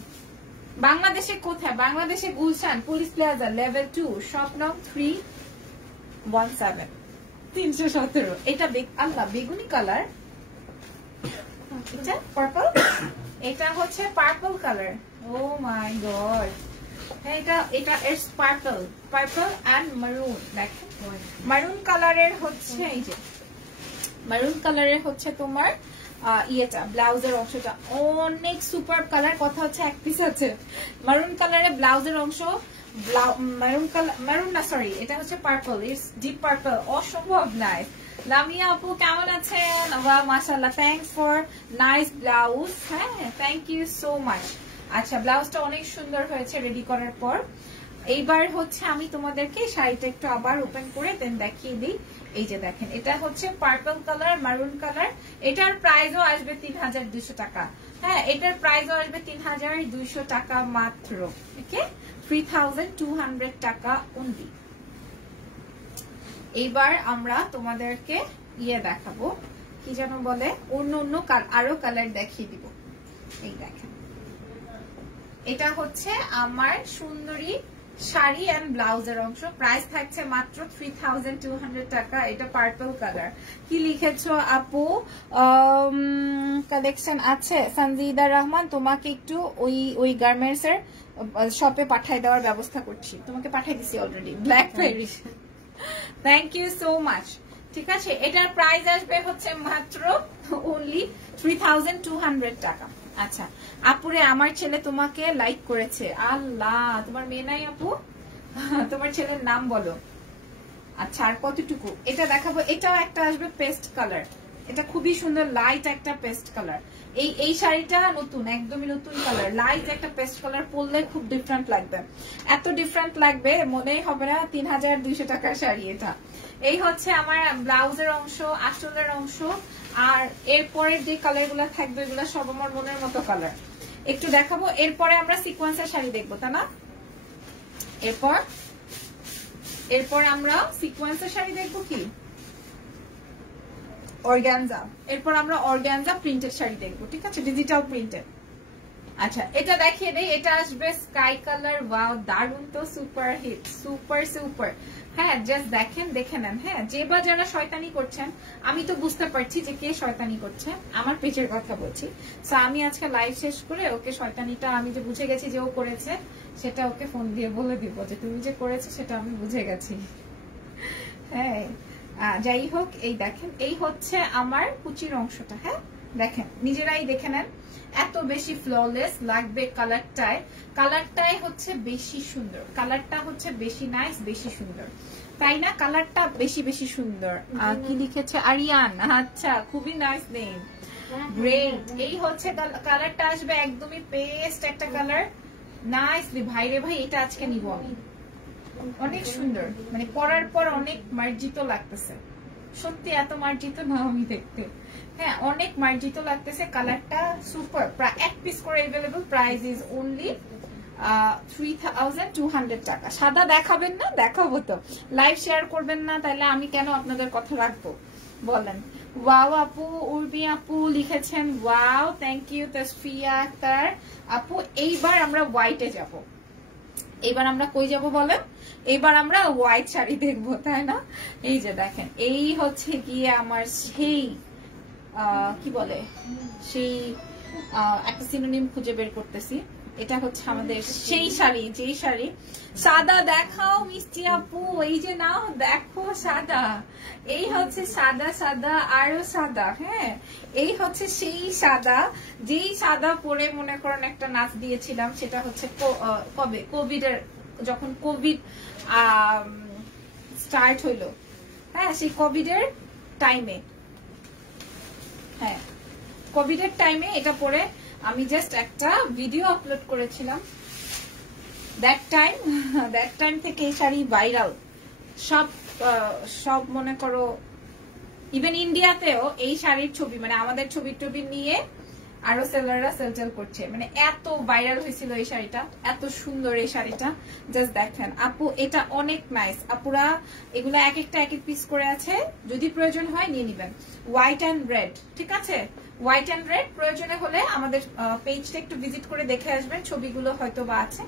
বাংলাদেশে কোথায়? বাংলাদেশে Gulshan, police plaza, level 2, shop নং 317, 317। এটা আল্লাহ বেগুনি কালার, এটা পার্পল, এটা হচ্ছে পার্পল কালার। ও মাই গড, এটা ইটস পার্পল এন্ড মারুন। দেখেন, মারুন কালারের হচ্ছে, এই যে মারুন কালারের হচ্ছে তোমার ইয়েটা, ব্লাউজের অংশটা অনেক সুপার কালার। কথা হচ্ছে এক পিস আছে মারুন কালারের ব্লাউজের অংশ, মারুন না সরি, এটা হচ্ছে পার্পল, ইটস ডিপ পার্পল, অসম্ভব নাইস। লামিয়া আপু কেমন আছেন? ওয়াও মাশাআল্লাহ, থ্যাঙ্কস ফর নাইস ব্লাউজ। হ্যাঁ, থ্যাংক ইউ সো মাচ। আচ্ছা, ব্লাউজটা অনেক সুন্দর হয়েছে রেডি করার পর। এইবার হচ্ছে আমি তোমাদেরকে শাড়িটা একটু আবার ওপেন করে দেন দেখিয়ে দিই। এই যে দেখেন, এটা হচ্ছে পার্পল কালার, মারুন কালার। এটার প্রাইসও আসবে 3200 টাকা। হ্যাঁ, এটার প্রাইসও আসবে 3200 টাকা মাত্র। ওকে, 3200 টাকা অনলি। এইবার আমরা তোমাদেরকে ইয়ে দেখাবো, কি যেন বলে, অন্য আরো কালার দেখিয়ে দিব। এই দেখেন, এটা হচ্ছে আমার সুন্দরী শাড়ি এন্ড ব্লাউজের অংশ। প্রাইস থাকছে মাত্র 3200 টাকা। এটা পার্পল কালার। কি লিখেছো আপু? কালেকশন আছে সঞ্জিদা রহমান, তোমাকে একটু ওই গার্মেন্টস এর শপে পাঠিয়ে দেওয়ার ব্যবস্থা করছি। তোমাকে পাঠিয়ে দিছি already, black Paris. Thank you so much. ঠিক আছে, এটার প্রাইস আসবে হচ্ছে মাত্র অনলি 3200 টাকা। আচ্ছা আপুরে, আমার ছেলে তোমাকে লাইক করেছে। আল্লাহ, তোমার মেয়ে নাই আপু? তোমার ছেলের নাম বলো। আচ্ছা, আর কতটুকু এটা দেখাবো। এটাও একটা আসবে পেস্ট কালার, এটা খুবই সুন্দর লাইট একটা পেস্ট কালার। এই শাড়িটা নতুন, একদমই নতুন কালার, লাইট একটা পেস্ট কালার, পরলে খুব ডিফারেন্ট লাগবে। এত ডিফারেন্ট লাগবে মনেই হবে না 3200 টাকার শাড়ি এটা। এই হচ্ছে আমার ব্লাউজের অংশ, আঁচলের অংশ, আর এরপরে যে কালার গুলা থাকবে এগুলা সব আমার মনের মতো কালার। একটু দেখাবো, এরপরে আমরা সিকোয়েন্সের শাড়ি দেখবো, তা না? এরপর আমরা সিকোয়েন্সের শাড়ি দেখবো, কি অর্গানজা। এরপর আমরা অর্গানজা প্রিন্টেড শাড়ি দেখবো, ঠিক আছে, ডিজিটাল প্রিন্টেড। আচ্ছা এটা দেখিয়ে দেই, এটা আসবে স্কাই কালার। ওয়াও দারুন তো, সুপার হিট, সুপার সুপার। হ্যাঁ জাস্ট দেখেন, দেখে নেন। হ্যাঁ যে বা যারা শয়তানি করছেন, আমি তো বুঝতে পারছি যে কে শয়তানি করছে, আমার পেজের কথা বলছি। সো আমি আজকে লাইভ শেষ করে ওকে শয়তানিটা আমি যে বুঝে গেছি যে ও করেছে, সেটা ওকে ফোন দিয়ে বলে দিব যে তুমি যে করেছো সেটা আমি বুঝে গেছি। হ্যাঁ যাই হোক, এই দেখেন এই হচ্ছে আমার কুচির অংশটা। হ্যাঁ দেখেন, নিজেরাই দেখে নেন, এত বেশি ফ্ললেস লাগবে কালারটায়। কালারটাই হচ্ছে বেশি সুন্দর, কালারটা হচ্ছে বেশি নাইস, বেশি সুন্দর, তাই না? কালারটা বেশি বেশি সুন্দর। কি লিখেছে আরিয়ান? আচ্ছা খুবই নাইস নেম, গ্রেট। এই হচ্ছে কালারটা আসবে একদমই পেস্ট একটা কালার, নাইসলি। ভাই রে ভাই, এটা আজকে নিব আমি, অনেক সুন্দর, মানে পরার পর অনেক মার্জিত লাগতেছে, সত্যি এত মার্জিত না আমি দেখতে। হ্যাঁ অনেক মার্জিত লাগতেছে, কালারটা সুপার। প্রায় এক পিস করে अवेलेबल, প্রাইস ইজ অনলি 3200 টাকা। সাদা দেখাবেন না? দেখাবো তো, লাইভ শেয়ার করবেন না, তাহলে আমি কেন আপনাদের কথা রাখবো বলেন? ওয়াও আপু, উর্মি আপু লিখেছেন wow, thank you Tasfia Akter আপু। এইবার আমরা হোয়াইটে যাব, এইবার আমরা কই যাব বলেন? এইবার আমরা হোয়াইট শাড়ি দেখবো, তাই না? এই যে দেখেন, এই হচ্ছে গিয়ে আমার সেই কি বলে, সেই একটা সিনোনিম খুঁজে বের করতেছি। এটা হচ্ছে আমাদের সেই শাড়ি, যেই শাড়ি। সাদা দেখাও মিষ্টি আপু, এই যে নাও দেখো সাদা, এই হচ্ছে সাদা, সাদা আরো সাদা। হ্যাঁ এই হচ্ছে সেই সাদা, যেই সাদা পরে মনে করেন একটা নাচ দিয়েছিলাম, সেটা হচ্ছে কবে, কোভিডের, যখন কোভিড স্টার্ট হইলো, হ্যাঁ সেই কোভিডের টাইমে, হ্যাঁ কোভিডের টাইমে এটা পরে আমি জাস্ট একটা ভিডিও আপলোড করেছিলাম। দ্যাট টাইম থেকে এই শাড়ি ভাইরাল, সব মনে করো ইভেন ইন্ডিয়াতেও এই শাড়ির ছবি, মানে আমাদের ছবি টবি নিয়ে আরো সেলাররা সেল করছে, মানে এত ভাইরাল হয়েছিল এই শাড়িটা, এত সুন্দর এই শাড়িটা। জাস্ট দেখেন আপু, এটা অনেক নাইস। আপুরা এগুলা এক একটা এক এক পিস করে আছে, যদি প্রয়োজন হয় নিয়ে নিবেন। হোয়াইট অ্যান্ড রেড, ঠিক আছে? হোয়াইট অ্যান্ড রেড প্রয়োজনে হলে আমাদের পেজটা একটু ভিজিট করে দেখে আসবেন, ছবিগুলো হয়তো বা আছে,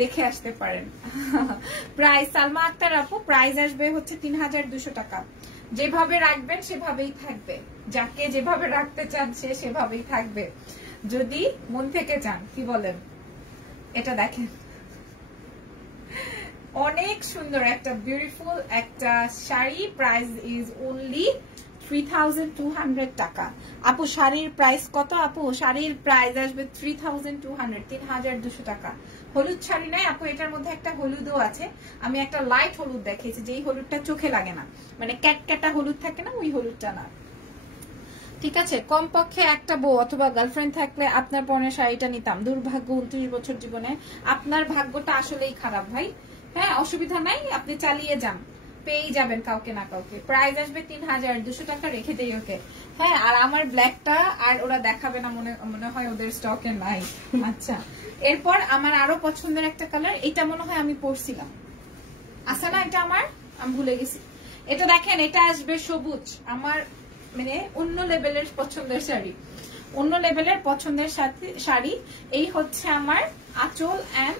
দেখে আসতে পারেন। প্রাইস সালমা আক্তার আপু, প্রাইস আসবে হচ্ছে 3200 টাকা। যেভাবে রাখবেন সেভাবেই থাকবে, যাকে যেভাবে রাখতে চান সে সেভাবেই থাকবে, যদি মন থেকে চান। কি বলেন? এটা দেখেন, অনেক সুন্দর একটা বিউটিফুল একটা শাড়ি। প্রাইস ইজ অনলি 3200 টাকা। আপু শাড়ির প্রাইস কত? আপু শাড়ির প্রাইস আসবে 3200 টাকা। হলুদ শাড়ি নাই আপু, এটার মধ্যে একটা হলুদও আছে। আমি একটা লাইট হলুদ দেখিয়েছি, যেই হলুদটা চোখে লাগে না, মানে ক্যাটক্যাটা হলুদ থাকে না, ওই হলুদটা না। ঠিক আছে, কমপক্ষে একটা বউ অথবা গার্লফ্রেন্ড থাকলে আপনার পরনের শাড়িটা নিতাম। দুর্ভাগ্য 29 বছর জীবনে, আপনার ভাগ্যটা আসলেই খারাপ ভাই। হ্যাঁ অসুবিধা নাই, আপনি চালিয়ে যান, পেয়ে যাবেন কাউকে না কাউকে। প্রাইস আসবে 3200 টাকা, রেখে দেই ওকে। হ্যাঁ আর আমার ব্ল্যাকটা আর ওরা দেখাবে না, মনে হয় ওদের স্টকে নাই। আচ্ছা এরপর আমার আরো পছন্দের একটা কালার, এটা মনে হয় আমি পরছিলাম, আসা না এটা আমার, আমি ভুলে গেছি। এটা দেখেন, এটা আসবে সবুজ, আমার মানে অন্য লেভেলের পছন্দের শাড়ি, অন্য লেভেলের পছন্দের শাড়ি। এই হচ্ছে আমার আঁচল এন্ড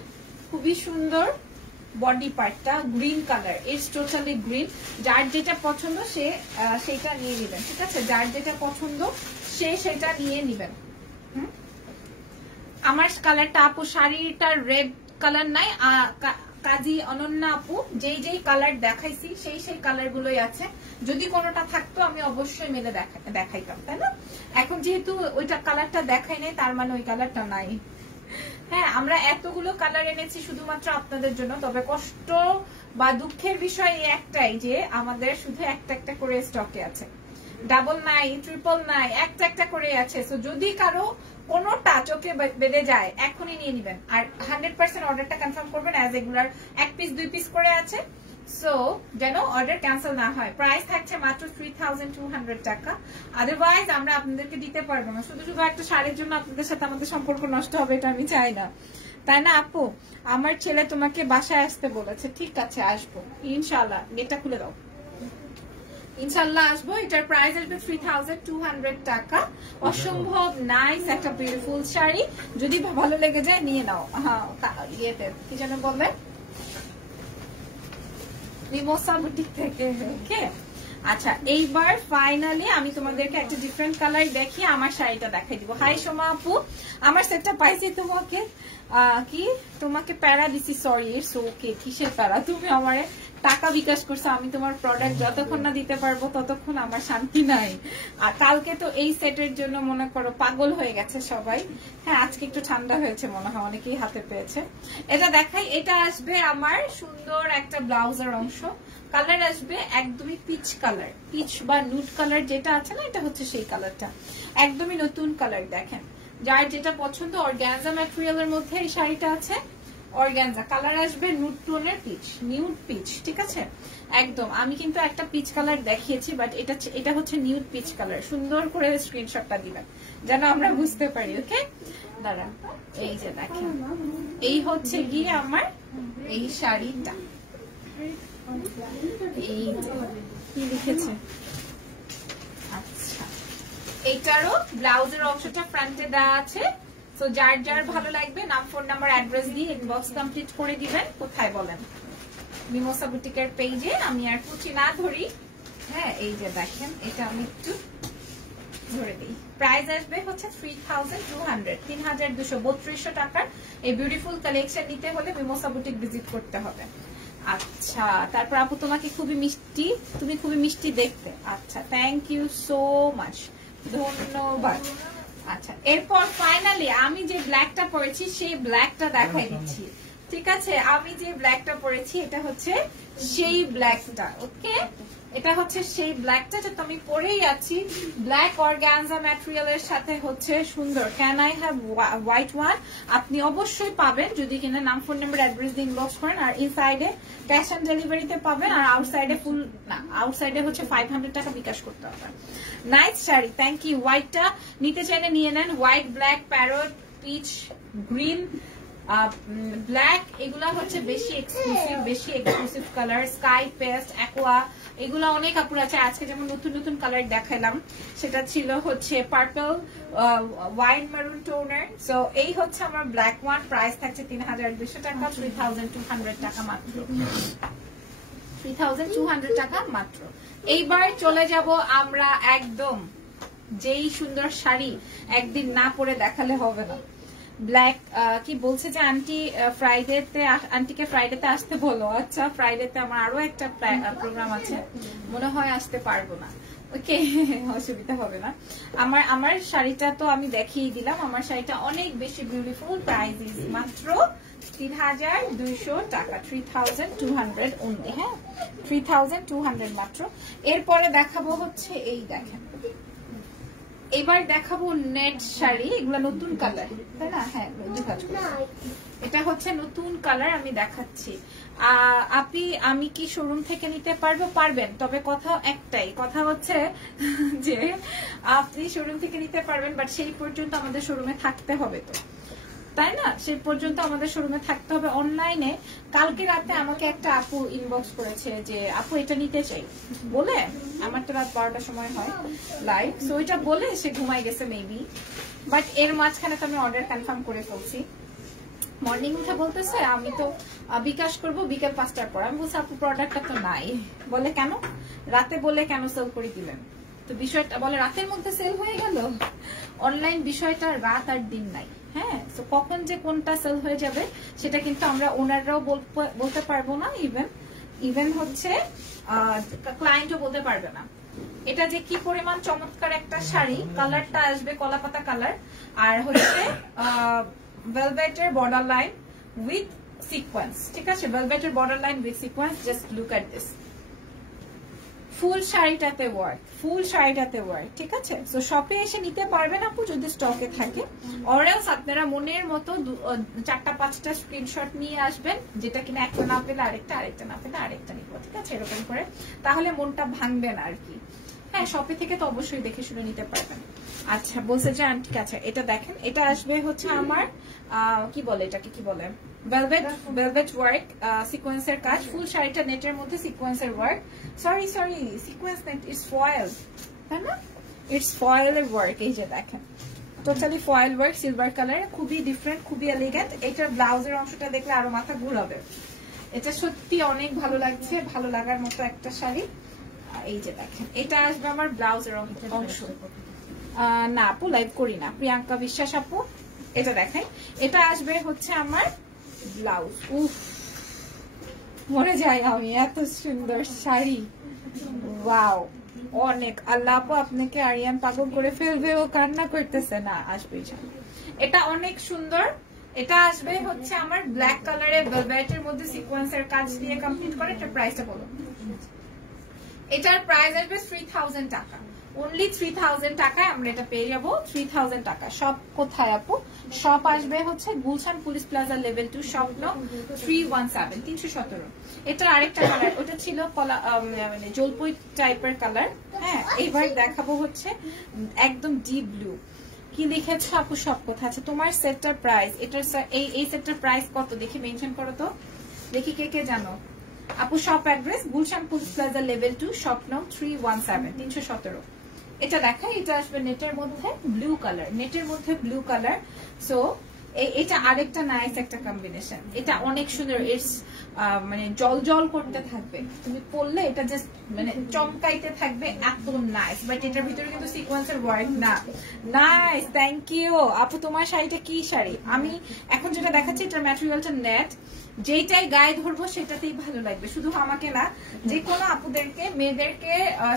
খুবই সুন্দর বডি পার্টটা, green colour, it's totally green. যার যেটা পছন্দ সে সেটা নিয়ে নেবেন, ঠিক আছে? যার যেটা পছন্দ সে সেটা নিয়ে নেবেন। আমার কালারটা আপু, শাড়িটা রেড কালার নাই, কাজী অনন্যা আপু যেই যেই কালার দেখাইছি সেই কালার গুলোই আছে। যদি কোনোটা থাকতো আমি অবশ্যই মেলে দেখাইতাম, তাই না? এখন যেহেতু ওইটা কালারটা দেখাই নাই, তার মানে ওই কালারটা নাই। হ্যাঁ আমরা এতগুলো কালার এনেছি শুধুমাত্র আপনাদের জন্য। তবে কষ্ট বা দুঃখের বিষয় একটাই যে আমাদের শুধু একটা একটা করে স্টকে আছে, ডাবল নাই, ট্রিপল নাই, একটা একটা করে আছে। সো যদি কারো কোনোটা চোখে বেঁধে যায় এখনই নিয়ে নিবেন, আর 100% অর্ডারটা কনফার্ম করবেন, অ্যাজ এগুলার এক পিস দুই পিস করে আছে, সো যেন অর্ডার ক্যান্সেল না হয়। প্রাইস থাকছে মাত্র 3200 টাকা। আদারওয়াইজ আমরা আপনাদেরকে দিতে পারবো না। শুধু শুধু একটা শাড়ির জন্য আপনাদের সাথে আমাদের সম্পর্ক নষ্ট হবে, এটা আমি চাই না, তাই না আপু? আমার ছেলে তোমাকে বাসায় আসতে বলেছে, ঠিক আছে আসবো ইনশাআল্লাহ। নেটটা খুলে দাও। ইনশাআল্লাহ আসবো। এটার প্রাইস আসবে 3200 টাকা। অসম্ভব নাইস একটা বিউটিফুল শাড়ি, যদি ভালো লেগে যায় নিয়ে নাও। হ্যাঁ ইয়েতে কি যেন বলবে, মিমোসা বুটিক থেকে। ওকে আচ্ছা, এইবার ফাইনালি আমি তোমাদেরকে একটা ডিফারেন্ট কালার দেখিয়ে আমার শাড়িটা দেখাই দিব। হাই সোমা আপু, আমার সেটটা পাইছি তোমাকে কি তোমাকে প্যারা দিছি, সরি ইটস ওকে। কিসের প্যারা? তুমি আমারে টাকা বিকাশ করছো, আমি তোমার প্রোডাক্ট যতক্ষণ না দিতে পারবো ততক্ষণ আমার শান্তি নাই। আর কালকে তো এই সেটের জন্য মনে করো পাগল হয়ে গেছে সবাই। হ্যাঁ আজকে একটু ঠান্ডা হয়েছে মনে হয়, অনেকেই হাতে পেয়েছে। এটা দেখাই, এটা আসবে আমার সুন্দর একটা ব্লাউজের অংশ। কালার আসবে একদমই পিচ কালার, পিচ বা নুড কালার যেটা আছে না, এটা হচ্ছে সেই কালারটা, একদমই নতুন কালার। দেখেন যার যেটা পছন্দ, অর্গানজা ম্যাটেরিয়ালের মধ্যে এই শাড়িটা আছে। অর্গানজা কালার আসবে নুড টোনের পিচ, নিউড পিচ, ঠিক আছে একদম। আমি কিন্তু একটা পিচ কালার দেখিয়েছি, বাট এটা হচ্ছে নিউড পিচ কালার। সুন্দর করে স্ক্রিনশটটা দিবেন যেন আমরা বুঝতে পারি। ওকে দাঁড়া, এই যে দেখেন, এই হচ্ছে গিয়ে আমার এই শাড়িটা। এই কি লিখেছে, আচ্ছা এইটারও ব্লাউজের অংশটা ফ্রন্টে দেওয়া আছে। তো যার যার ভালো লাগবে নাম, ফোন নাম্বার, অ্যাড্রেস দিয়ে ইনবক্স কমপ্লিট করে দিবেন। কোথায় বলেন? মিমোসা বুটিকের পেজে। আমি আর কুচি না ধরি। হ্যাঁ এই যে দেখেন, এটা আমি একটু ধরে দিই। প্রাইস আসবে হচ্ছে 3200, 3232 টাকার এই বিউটিফুল কালেকশন নিতে হলে মিমোসা বুটিক ভিজিট করতে হবে। আচ্ছা তারপর আপু তোমাকে খুবই মিষ্টি, তুমি খুবই মিষ্টি দেখতে। আচ্ছা থ্যাংক ইউ সো মাচ, ধন্যবাদ। আচ্ছা এরপর ফাইনালি আমি যে ব্ল্যাকটা পরেছি সেই ব্ল্যাকটা দেখাই দিচ্ছি। ঠিক আছে, আমি যে ব্ল্যাকটা পরেছি এটা হচ্ছে সেই ব্ল্যাকটা। ওকে এটা হচ্ছে সেই ব্ল্যাকটা যেটা আমি পরেই আছি। ব্ল্যাক অর্গানজা ম্যাটেরিয়ালের সাথে হচ্ছে সুন্দর। Can I have white one? আপনি অবশ্যই পাবেন যদি কিনা নাম, ফোন নাম্বার, অ্যাড্রেস দিয়ে ইনবক্স করেন। আর ইনসাইডে ক্যাশ অন ডেলিভারিতে পাবেন, আর আউটসাইডে ফুল না, আউটসাইডে হচ্ছে 500 টাকা বিকাশ করতে হবে। Nice sari, thank you. হোয়াইটটা নিতে চাইলে নিয়ে নেন। White, black, parrot, peach, green, black এগুলা হচ্ছে বেশি exclusive colour. Sky paste, aqua এগুলা অনেক কাপড় আছে। আজকে যেমন নতুন নতুন কালার দেখালাম, সেটা ছিল হচ্ছে পার্পল, ওয়াইন মেরুন টোনের। সো এই হচ্ছে আমার ব্ল্যাক ওয়ান। প্রাইস থাকছে 3200 টাকা, 3200 টাকা মাত্র, 3200 টাকা মাত্র। এইবার চলে যাব আমরা একদম যেই সুন্দর শাড়ি একদিন না পরে দেখালে হবে না। ব্ল্যাক কি বলছে যে আন্টি ফ্রাইডেতে, আন্টিকে ফ্রাইডেতে আসতে বলো। আচ্ছা ফ্রাইডেতে আমার আরো একটা প্রোগ্রাম আছে, মনে হয় আসতে পারবো না। ওকে অসুবিধা হবে না। আমার শাড়িটা তো আমি দেখিয়ে দিলাম। আমার শাড়িটা অনেক বেশি বিউটিফুল। প্রাইস ইজ মাত্র 3200 টাকা, 3200 অনলি। হ্যাঁ 3200 মাত্র। এরপরে দেখাবো হচ্ছে এই দেখেন, এবার দেখাবো নেট শাড়ি। এগুলো নতুন কালার তাই না? হ্যাঁ এটা হচ্ছে নতুন কালার, আমি দেখাচ্ছি। আপনি আমি কি শোরুম থেকে নিতে পারবো? পারবেন, তবে কথা একটাই, কথা হচ্ছে যে আপনি শোরুম থেকে নিতে পারবেন, বাট সেই পর্যন্ত আমাদের শোরুমে থাকতে হবে তো, তাই না? সেই পর্যন্ত আমাদের শোরুমে থাকতে হবে। অনলাইনে কালকে রাতে আমাকে একটা আপু ইনবক্স করেছে যে আপু এটা নিতে চাই বলে, আমার তো রাত 12টার সময় হয় লাইভ, সো এটা বলে সে ঘুমাই গেছে মেবি। বাট এর মাঝখানে তো আমি অর্ডার কনফার্ম করে ফেলছি। মর্নিং উঠে বলতেছে আমি তো বিকাশ করবো বিকেল 5টার পর। আমি বলছি আপু প্রোডাক্টটা তো নাই। বলে কেন? রাতে বলে কেন সেল করে দিলেন? তো বিষয়টা বলে রাতের মধ্যে সেল হয়ে গেল। অনলাইন বিষয়টা রাত আর দিন নাই। হ্যাঁ তো কখন যে কোনটা সেল হয়ে যাবে সেটা কিন্তু আমরা ওনাররাও বলতে পারবো না, ইভেন হচ্ছে ক্লায়েন্টও বলতে পারবে না। এটা যে কি পরিমাণ চমৎকার একটা শাড়ি। কালারটা আসবে কলাপাতা কালার, আর হচ্ছে ভেলভেটের বর্ডার লাইন উইথ সিকোয়েন্স। ঠিক আছে, ভেলভেটের border line with sequence. Just look at this. Full শাড়িটাতে ওয়ার্ক, ফুল শাড়িটাতে ওয়ার্ক। ঠিক আছে, তো শপে এসে নিতে পারবেন আপু যদি স্টকে থাকে। অরেলস আপনারা মনের মতো 4টা-5টা স্ক্রিনশট নিয়ে আসবেন, যেটা কিনা একটা না পেলে আরেকটা, আরেকটা না পেলে আরেকটা নিব। ঠিক আছে, এরকম করে, তাহলে মনটা ভাঙবে না আর কি। হ্যাঁ শপে থেকে তো অবশ্যই দেখে শুনে নিতে পারবেন। আচ্ছা বলছে যে আন্টি আচ্ছা এটা দেখেন এটা আসবে হচ্ছে আমার কি বলে এটাকে কি বলে velvet ওয়ার্ক সিকোয়েন্সের কাজ ফুল শাড়িটা নেটের মধ্যে সিকোয়েন্সের work sorry sequence net is foil তাই না ইটস ফয়েলের ওয়ার্ক এই যে দেখেন totally foil work silver colour খুবই ডিফারেন্ট খুবই এলিগেন্ট এটার ব্লাউজের অংশটা দেখলে আরো মাথা ঘুরাবে এটা সত্যি অনেক ভালো লাগছে ভালো লাগার মতো একটা শাড়ি এই যে দেখেন এটা আসবে আমার ব্লাউজের অংশ না আপু লাইভ করি না প্রিয়াঙ্কা বিশ্বাস আপু এটা দেখাই এটা আসবে হচ্ছে আমার ব্লাউজ উফ মরে যাই আমি এত সুন্দর শাড়ি ওয়াও অনেক আল্লাহ আপু আপনাকে আরিয়ান পাগল করে ফেলবে ও কান্না করতেছে না আসবে এটা অনেক সুন্দর এটা আসবে হচ্ছে আমার ব্ল্যাক কালারের ভেলভেটের মধ্যে সিকোয়েন্সের কাজ দিয়ে কমপ্লিট করে এটার প্রাইসটা বলো এটার প্রাইস আসবে 3000 টাকা অনলি 3000 টাকায় আমরা এটা পেয়ে যাবো 3000 টাকা সব কোথায় আপু শপ আসবে হচ্ছে Gulshan police plaza level 2 shop নং 317 317 এটা আরেকটা কালার ওটা ছিল মানে জলপাই টাইপের কালার হ্যাঁ এবার দেখাবো হচ্ছে একদম ডিপ ব্লু কি লিখেছো আপু সব কোথায় আছে তোমার সেটটার প্রাইস এটার এই সেটটার প্রাইস কত দেখি মেনশন করো তো দেখি কে জানো আপু shop address Gulshan police plaza level 2 shop নং 317 317 এটা দেখা এটা আসবে নেটের মধ্যে ব্লু কালার নেটের মধ্যে ব্লু কালার সো এটা আরেকটা নাইস একটা কম্বিনেশন এটা অনেক সুন্দর ইটস মানে জল জল করতে থাকবে তুমি পরলে এটা জাস্ট মানে চমকাইতে থাকবে এত নাইস বাট এটার ভিতরে কিন্তু সিকোয়েন্সের ওয়ার্ক না নাইস থ্যাংক ইউ আপু তোমার শাড়িটা কি শাড়ি আমি এখন যেটা দেখাচ্ছি এটার ম্যাটেরিয়ালটা নেট যেটাই গায়ে ধরবো সেটাতেই ভালো লাগবে শুধু আমাকে না যে কোনো আপুদেরকে মেয়েদেরকে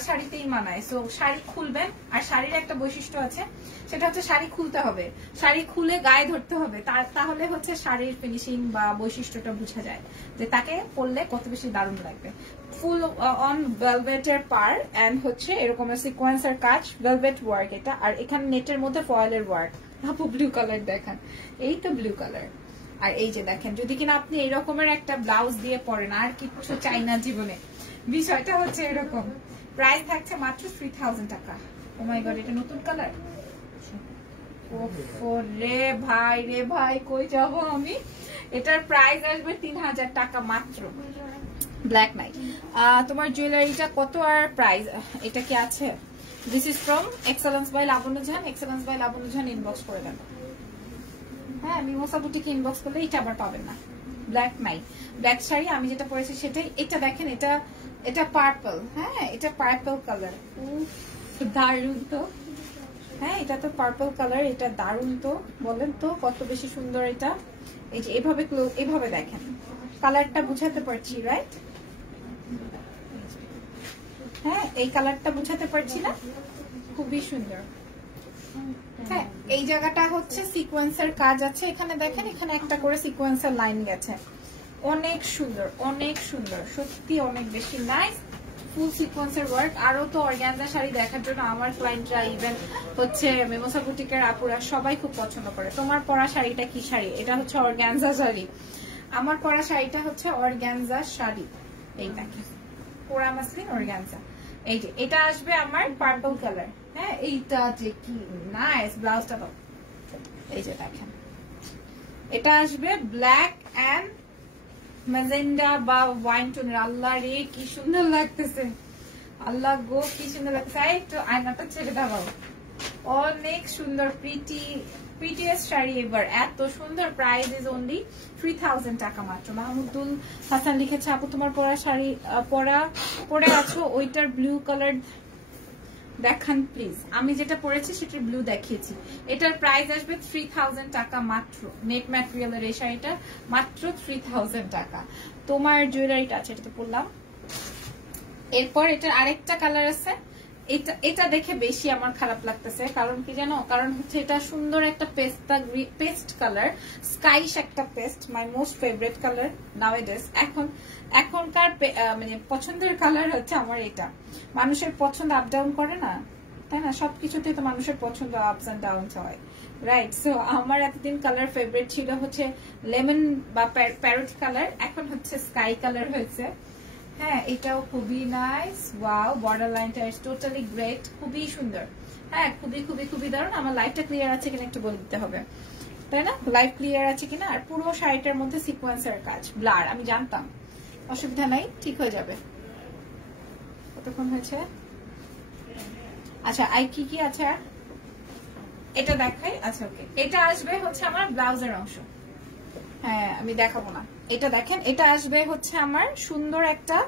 শাড়িতেই মানায় সো শাড়ি খুলবেন আর শাড়ির একটা বৈশিষ্ট্য আছে সেটা হচ্ছে শাড়ি খুলতে হবে শাড়ি খুলে গায়ে ধরতে হবে তাহলে হচ্ছে শাড়ির ফিনিশিং বা বৈশিষ্ট্যটা বোঝা যায় যে তাকে পরলে কত বেশি দারুণ লাগবে ফুল অন ভেলভেটের পার এন্ড হচ্ছে এরকম সিকোয়েন্সের কাজ ভেলভেট ওয়ার্ক এটা আর এখানে নেটের মধ্যে ফয়েলের ওয়ার্ক আপু ব্লু কালার দেখান এই তো ব্লু কালার আর এই যে দেখেন যদি কিনা আপনি এই রকমের একটা ব্লাউজ দিয়ে পরেন আর কিছু চাই না জীবনে বিষয়টা হচ্ছে এরকম প্রাইস থাকছে মাত্র 3000 টাকা ও মাই গড এটা নতুন কালার ও রে ভাই কই যাব আমি এটার প্রাইস আসবে 3000 টাকা মাত্র ব্ল্যাক নাইট তোমার জুয়েলারিটা কত আর প্রাইস এটা কি আছে this is from excellence by Labonno Jahan inbox করে দেন হ্যাঁ মিমোসা বুটিকে ইনবক্স করলে এটা আবার পাবেন না ব্ল্যাক নাইট ব্ল্যাক শাড়ি আমি যেটা পরেছি সেটাই এটা দেখেন এটা পার্পল হ্যাঁ এটা পার্পল কালার দারুণ তো হ্যাঁ এটা তো পার্পল কালার এটা দারুণ তো বলেন তো কত বেশি সুন্দর এটা এই যে এভাবে দেখেন কালারটা বুঝাতে পারছি রাইট হ্যাঁ এই কালারটা বুঝাতে পারছি না খুবই সুন্দর হ্যাঁ এই জায়গাটা হচ্ছে সিকোয়েন্সের কাজ আছে এখানে দেখেন এখানে একটা করে সিকোয়েন্সের লাইন গেছে অনেক সুন্দর সত্যি অনেক বেশি নাইস ফুল সিকোয়েন্সের ওয়ার্ক আরো তো অর্গানজা শাড়ি দেখার জন্য আমার ক্লায়েন্টরা ইভেন হচ্ছে মিমোসা বুটিকের আপুরা সবাই খুব পছন্দ করে তোমার পরা শাড়িটা কি শাড়ি এটা হচ্ছে অর্গানজা শাড়ি আমার পরা শাড়িটা হচ্ছে অর্গানজা শাড়ি এই দেখেন পোড়া মাসলিন অর্গানজা এই যে এটা আসবে আমার পার্পল কালার হ্যাঁ এইটা যে কি নাইস ব্লাউজটা তো এই যে দেখেন এটা আসবে ব্ল্যাক এন্ড ম্যাজেন্ডা বা ওয়াইন টোনের আল্লাহ রে কি সুন্দর লাগতেছে আল্লাহ গো কি সুন্দর লাগতেছে একটু আয়নাটা ছেড়ে দাও অনেক সুন্দর প্রিটিয়েস্ট শাড়ি এবার এত সুন্দর প্রাইস ইজ অনলি 3000 টাকা মাত্র মাহমুদুল হাসান লিখেছে আপু তোমার পরা শাড়ি পরে আছো ওইটার ব্লু কালার দেখান প্লিজ আমি যেটা পরেছি সেটার ব্লু দেখিয়েছি এটার প্রাইস আসবে 3000 টাকা মাত্র নেট ম্যাটেরিয়ালের এই শাড়িটা মাত্র 3000 টাকা তোমার জুয়েলারিটা আছে এটা তো বললাম এরপর এটার আরেকটা কালার আছে এটা দেখে বেশি আমার খারাপ লাগতেছে কারণ কি জানো কারণ হচ্ছে এটা সুন্দর একটা পেস্ট কালার স্কাইশ একটা paste my most favourite colour nowadays এখনকার মানে পছন্দের কালার হচ্ছে আমার এটা মানুষের পছন্দ আপ ডাউন করে না তাই না সবকিছুতে তো মানুষের পছন্দ আপস এন্ড ডাউনস হয় রাইট সো আমার এতদিন কালার ফেভারিট ছিল হচ্ছে লেমন বা প্যারট কালার এখন হচ্ছে স্কাই কালার হয়েছে হ্যাঁ এটাও খুবই নাইস ওয়াও বর্ডার লাইনটা ইজ টোটালি গ্রেট খুবই সুন্দর হ্যাঁ খুবই খুবই খুবই দারুণ। আমার লাইভটা ক্লিয়ার আছে কিনা একটু বলে দিতে হবে, তাই না? লাইভ ক্লিয়ার আছে কিনা। আর পুরো শাড়িটার মধ্যে সিকোয়েন্সের কাজ, ব্লার, আমি জানতাম, অসুবিধা নাই, ঠিক হয়ে যাবে। কতক্ষণ হয়েছে? আচ্ছা আই কি কি আছে আর এটা দেখাই। আচ্ছা ওকে, এটা আসবে হচ্ছে আমার ব্লাউজের অংশ। হ্যাঁ আমি দেখাবো না, এটা দেখেন, এটা আসবে হচ্ছে আমার সুন্দর একটা,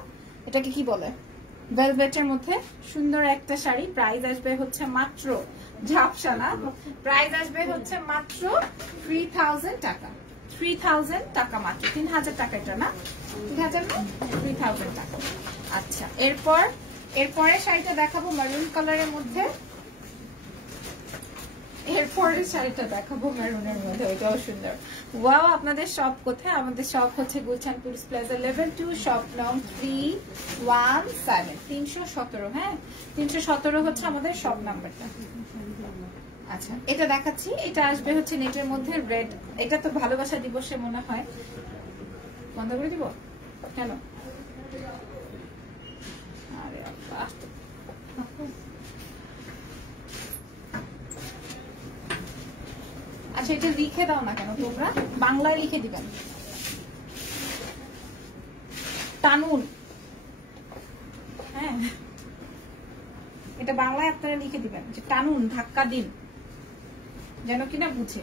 এটাকে কি বলে, ভেলভেটের মধ্যে সুন্দর একটা শাড়ি। প্রাইস আসবে হচ্ছে মাত্র, ঝাপসা না, প্রাইস আসবে হচ্ছে মাত্র 3000 টাকা। 3000 টাকা মাত্র, 3000 টাকা। এটা না 3000 না, 3000 টাকা। আচ্ছা এরপরে শাড়িটা দেখাবো মেরুন কালারের মধ্যে। এরপরের শাড়িটা দেখাবো মেরুনের মধ্যে, ওইটাও সুন্দর। ওয়াও, আপনাদের শপ কোথায়? আমাদের শপ হচ্ছে Gulshan tourist plaza level 2, shop নং 317, 317। হ্যাঁ 317 হচ্ছে আমাদের শপ নাম্বারটা। আচ্ছা এটা দেখাচ্ছি, এটা আসবে হচ্ছে নেটের মধ্যে রেড। এটা তো ভালোবাসা দিবসে মনে হয় বন্ধ করে দিব কেন? আরে আল্লাহ, আচ্ছা এটা লিখে দাও না কেন তোমরা, বাংলায় লিখে দিবেন। টানুন, হ্যাঁ এটা বাংলায় আপনারা লিখে দিবেন যে টানুন, ধাক্কা দিন, যেন কিনা বুঝে।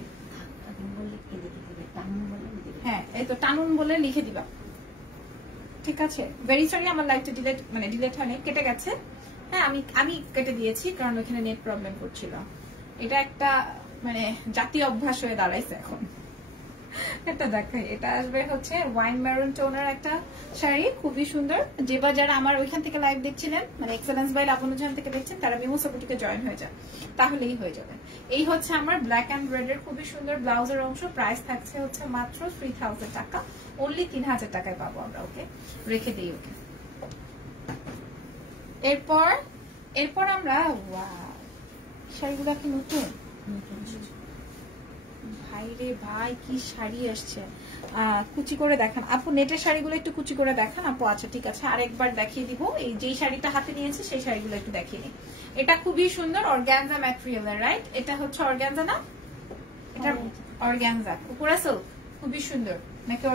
হ্যাঁ এই তো টানুন বলে লিখে দিবা, ঠিক আছে? ভেরি সরি, আমার লাইভটা ডিলেট হয়নি, কেটে গেছে। হ্যাঁ আমি কেটে দিয়েছি কারণ ওখানে নেট প্রবলেম করছিল। এটা একটা জাতীয় অভ্যাস হয়ে দাঁড়াইছে এখন। এটা দেখাই, এটা আসবে হচ্ছে ওয়াইন মেরুন টোনের একটা শাড়ি, খুবই সুন্দর। যারা আমার ওইখান থেকে লাইভ দেখছিলেন, এক্সেলেন্স বাই লাবণ্য থেকে দেখছেন, তারা মিমোসা বুটিকে জয়েন হয়ে যান, তাহলেই হয়ে যাবে। এই হচ্ছে আমার ব্ল্যাক এন্ড রেড এর খুবই সুন্দর ব্লাউজের অংশ। প্রাইস থাকছে হচ্ছে মাত্র 3000 টাকা, অনলি 3000 টাকায় পাবো আমরা। ওকে রেখে দিই ওকে। এরপর আমরা শাড়িগুলো কি নতুন? ভাই রে ভাই, কি শাড়ি আসছে, কুচি করে দেখান আপু। নেটের শাড়িগুলো একটু কুচি করে দেখান আপু। আচ্ছা ঠিক আছে, আরেকবার দেখিয়ে দিব। এই যেই শাড়িটা হাতে নিয়েছে সেই শাড়িগুলো একটু দেখিয়ে নিই। এটা খুবই সুন্দর অর্গানজা ম্যাটেরিয়ালের, রাইট? এটা হচ্ছে অর্গানজা না, এটা অর্গানজা, উপরে সিল্ক, খুবই সুন্দর নাকি?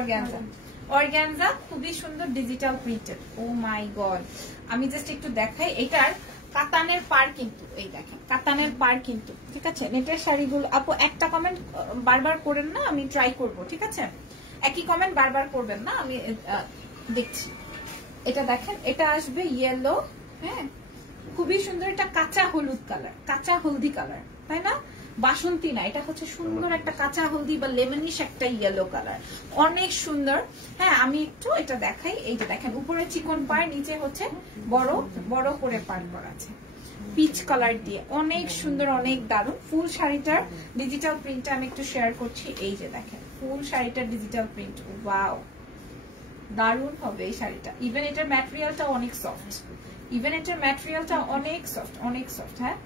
অর্গানজা খুবই সুন্দর, ডিজিটাল প্রিন্টেড। ও মাই গড, আমি জাস্ট একটু দেখাই। এটার কাতানের পার কিন্তু, এই দেখেন কাতানের পার কিন্তু, ঠিক আছে? নেটের শাড়িগুলো আপু একটা কমেন্ট বারবার করেন না, আমি ট্রাই করব, ঠিক আছে? একই কমেন্ট বারবার করবেন না, আমি দেখছি। এটা দেখেন, এটা আসবে ইয়েলো, হ্যাঁ খুবই সুন্দর। এটা কাঁচা হলুদ কালার, কাঁচা হলদি কালার, তাই না? বাসন্তী না, এটা হচ্ছে সুন্দর একটা কাঁচা হলদি বা লেমনিশ একটা ইয়েলো কালার, অনেক সুন্দর। হ্যাঁ আমি একটু এটা দেখাই। এই যে দেখেন, উপরে চিকন পাড়, নিচে হচ্ছে বড় বড় করে পাড় করা আছে পিচ কালার দিয়ে, অনেক সুন্দর, অনেক দারুণ। ফুল শাড়িটার ডিজিটাল প্রিন্টটা আমি একটু শেয়ার করছি। এই যে দেখেন ফুল শাড়িটার ডিজিটাল প্রিন্ট, ওয়াও দারুণ হবে এই শাড়িটা। ইভেন এটার ম্যাটেরিয়ালটা অনেক সফট, অনেক সফট। হ্যাঁ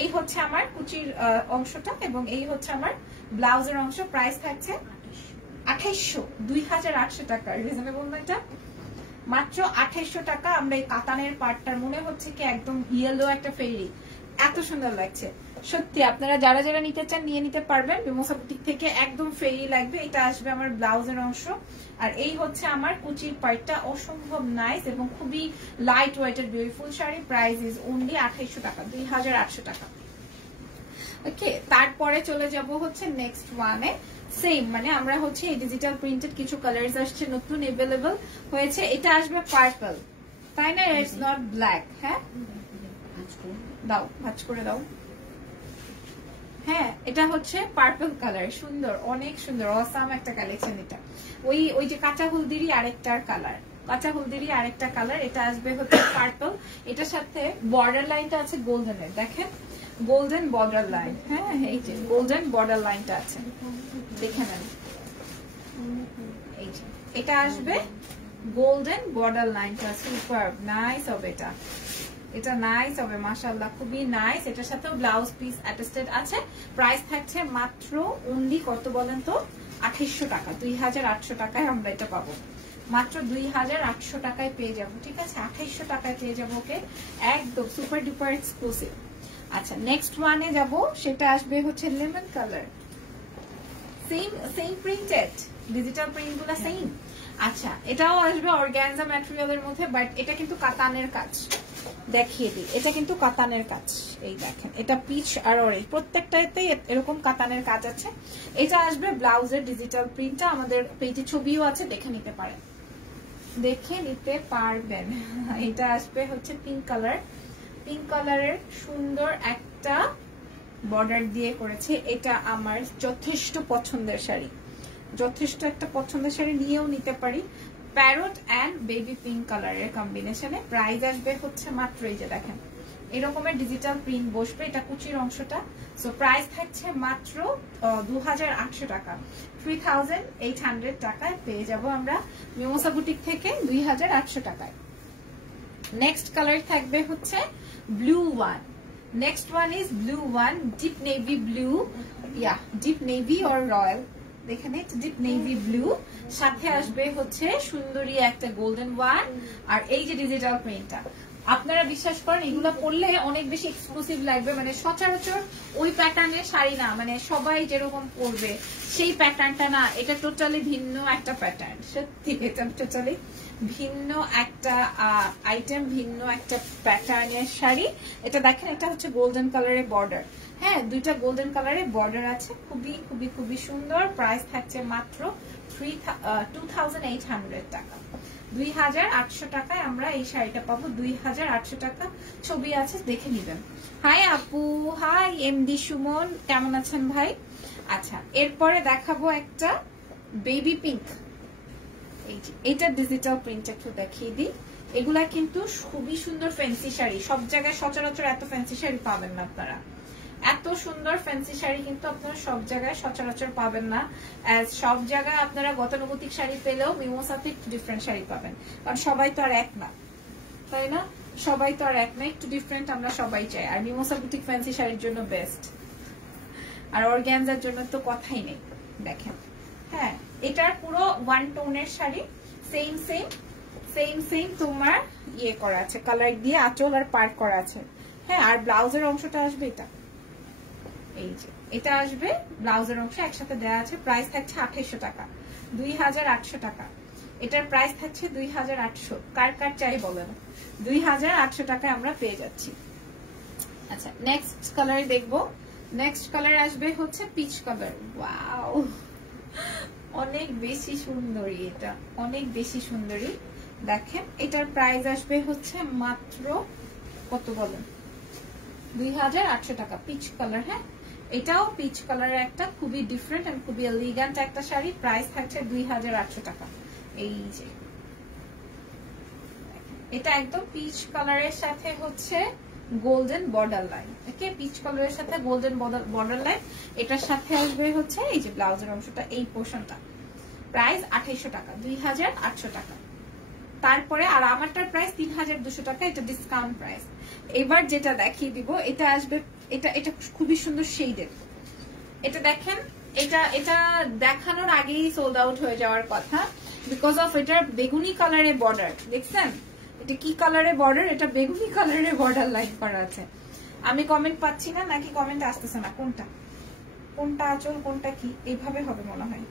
এই হচ্ছে আমার কুচির অংশটা এবং এই হচ্ছে আমার ব্লাউজের অংশ। প্রাইস থাকছে 2800, 2800 টাকা। রিজনেবল না এটা? মাত্র 2800 টাকা। আমরা এই কাতানের পার্টটার মনে হচ্ছে কি একদম ইয়েলো একটা ফেরি, এত সুন্দর লাগছে সত্যি। আপনারা যারা যারা নিতে চান নিয়ে নিতে পারবেন মিমোসা বুটিক থেকে, একদম ফেরি লাগবে। এটা আসবে আমার ব্লাউজের অংশ আর এই হচ্ছে আমার কুচির পার্টটা, অসম্ভব নাইস এবং খুবই লাইট ওয়েটের beautiful sari. Price is only 2800 টাকা, 2800 টাকা। ওকে তারপরে চলে যাব হচ্ছে নেক্সট ওয়ানে। সেম আমরা হচ্ছে এই ডিজিটাল প্রিন্টেড কিছু কালার্স আসছে নতুন, अवेलेबल হয়েছে। এটা আসবে পার্পল, তাই না? It's not black. হ্যাঁ দাও, ভাঁজ করে দাও। হ্যাঁ এটা হচ্ছে পার্পল কালার, সুন্দর, অনেক সুন্দর, অসাম একটা কালেকশন। এটা ওই যে কাঁচা হলদিরই আরেকটা কালার, এটা আসবে হচ্ছে পার্পল। এটার সাথে বর্ডার লাইনটা আছে গোল্ডেনের, দেখেন গোল্ডেন বর্ডার লাইন। হ্যাঁ এই যে গোল্ডেন বর্ডার লাইনটা আছে, দেখে নেন। এই যে এটা আসবে গোল্ডেন বর্ডার লাইনটা, সুপার নাইস হবে এটা নাইস হবে মাশাআল্লাহ, খুবই নাইস। এটার সাথেও ব্লাউজ পিস অ্যাটাচড আছে। প্রাইস থাকছে মাত্র অনলি কত বলেন তো? 2800 টাকা, 2800 টাকায় আমরা এটা পাবো। মাত্র 2800 টাকায় পেয়ে যাবো, ঠিক আছে? 2800 টাকায় পেয়ে যাবো। ওকে একদম সুপার ডুপার এক্সক্লুসিভ। আচ্ছা নেক্সট ওয়ানে যাব, সেটা আসবে হচ্ছে lemon colour. Same printed, digital print গুলো সেম। আচ্ছা এটাও আসবে অর্গানজা ম্যাটেরিয়ালের মধ্যে, বাট এটা কিন্তু কাতানের কাজ। দেখিয়ে দিই, এটা কিন্তু কাতানের কাজ। এই দেখেন, এটা পিচ আর অরেঞ্জ প্রত্যেকটাতেই এরকম কাতানের কাজ আছে। এটা আসবে ব্লাউজের ডিজিটাল প্রিন্টটা, আমাদের পেজে ছবিও আছে, দেখে নিতে পারেন, দেখে নিতে পারবেন। এটা আসবে হচ্ছে পিঙ্ক কালার, পিঙ্ক কালারের সুন্দর একটা বর্ডার দিয়ে করেছে। এটা আমার যথেষ্ট পছন্দের শাড়ি, যথেষ্ট একটা পছন্দের শাড়ি, নিয়েও নিতে পারি। প্যারট অ্যান্ড বেবি পিঙ্ক কালারের কম্বিনেশনে। প্রাইস আসবে হচ্ছে মাত্র, এই যে দেখেন এরকমের ডিজিটাল প্রিন্ট বসবে, এটা কুচির অংশটা। সো প্রাইস থাকছে মাত্র 2800 টাকা, 3800 টাকায় পেয়ে যাব আমরা মিমোসা বুটিক থেকে 2800 টাকায়। নেক্সট কালার থাকবে হচ্ছে blue one. Next one is blue one, deep navy blue, yeah deep navy or royal, দেখেন ডিপ নেভি ব্লু, সাথে আসবে হচ্ছে সুন্দরী একটা গোল্ডেন ওয়ান, আর এই যে ডিজিটাল প্রিন্টটা। আপনারা বিশ্বাস করেন এগুলো পরলে অনেক বেশি এক্সক্লুসিভ লাগবে, মানে সচরাচর ওই প্যাটার্নের শাড়ি না, মানে সবাই যেরকম পরবে সেই প্যাটার্নটা না, এটা টোটালি ভিন্ন একটা প্যাটার্ন। সত্যি এটা টোটালি ভিন্ন একটা আইটেম, ভিন্ন একটা প্যাটার্নের শাড়ি। এটা দেখেন, এটা হচ্ছে গোল্ডেন কালারের বর্ডার, হ্যাঁ দুইটা গোল্ডেন কালারের বর্ডার আছে, খুবই খুবই খুবই সুন্দর। প্রাইস থাকছে মাত্র 2800 টাকা, 2800 টাকায় আমরা এই শাড়িটা পাবো, 2800 টাকা। ছবি আছে, দেখে নিবেন। হাই আপু, হাই এমডি সুমন, কেমন আছেন ভাই? আচ্ছা এরপরে দেখাবো একটা বেবি পিঙ্ক, এই যে এটা ডিজিটাল প্রিন্ট একটু দেখিয়ে দিই। এগুলা কিন্তু খুবই সুন্দর ফ্যান্সি শাড়ি, সব জায়গায় সচরাচর এত ফ্যান্সি শাড়ি পাবেন না আপনারা, এত সুন্দর ফ্যান্সি শাড়ি কিন্তু আপনারা সব জায়গায় সচরাচর পাবেন না। সব জায়গায় আপনারা গতানুগতিক শাড়ি পেলেও মিমোসাতে একটু ডিফারেন্ট শাড়ি পাবেন, কারণ সবাই তো আর এক না, তাই না? সবাই তো আর এক না, একটু ডিফারেন্ট আমরা সবাই চাই। আর মিমোসা বুটিক ফ্যান্সি শাড়ির জন্য বেস্ট, আর অর্গানজার জন্য তো কথাই নেই। দেখেন, হ্যাঁ এটার পুরো ওয়ান টোনের sari, same same same same তোমার ইয়ে করা আছে, কালার দিয়ে আঁচল আর পার করা আছে, হ্যাঁ। আর ব্লাউজের অংশটা আসবে এটা, এই যে এটা আসবে ব্লাউজের অংশ একসাথে দেওয়া আছে। প্রাইস থাকছে 2800 টাকা, 2800 টাকা। এটার প্রাইস থাকছে 2800, কার কার চাই বলেন? 2800 টাকায় আমরা পেয়ে যাচ্ছি। আচ্ছা নেক্সট কালার দেখবো। নেক্সট কালার আসবে হচ্ছে পিচ কালার। ওয়াও, অনেক বেশি সুন্দরী, এটা অনেক বেশি সুন্দরী। দেখেন এটার প্রাইস আসবে হচ্ছে মাত্র কত বলেন? 2800 টাকা, পিচ কালার। হ্যাঁ এটাও পিচ কালারের একটা খুবই ডিফারেন্ট এন্ড খুবই এলিগেন্ট একটা শাড়ি। প্রাইস থাকছে 2800 টাকা। এই যে এটা একদম পিচ কালারের সাথে হচ্ছে গোল্ডেন বর্ডার লাইন, ওকে পিচ কালারের সাথে গোল্ডেন বর্ডার লাইন। এটার সাথে আসবে হচ্ছে এই যে ব্লাউজের অংশটা, এই পোর্শনটা। প্রাইস 2800 টাকা, 2800 টাকা। তারপরে আর আমারটার প্রাইস 3200 টাকা, এটা ডিসকাউন্ট প্রাইস। এবার যেটা দেখিয়ে দিব, এটা আসবে, এটা খুবই সুন্দর শেডের। এটা দেখেন, এটা দেখানোর আগেই সোল্ড আউট হয়ে যাওয়ার কথা, বিকজ অফ এটার বেগুনি কালারের বর্ডার। দেখছেন এটা কি কালারের বর্ডার? এটা বেগুনি কালারের বর্ডার লাইন করা আছে। আমি কমেন্ট পাচ্ছি না, নাকি কমেন্ট আসতেছে না? কোনটা কোনটা আঁচল, কোনটা কি? এইভাবে হবে মনে হয়।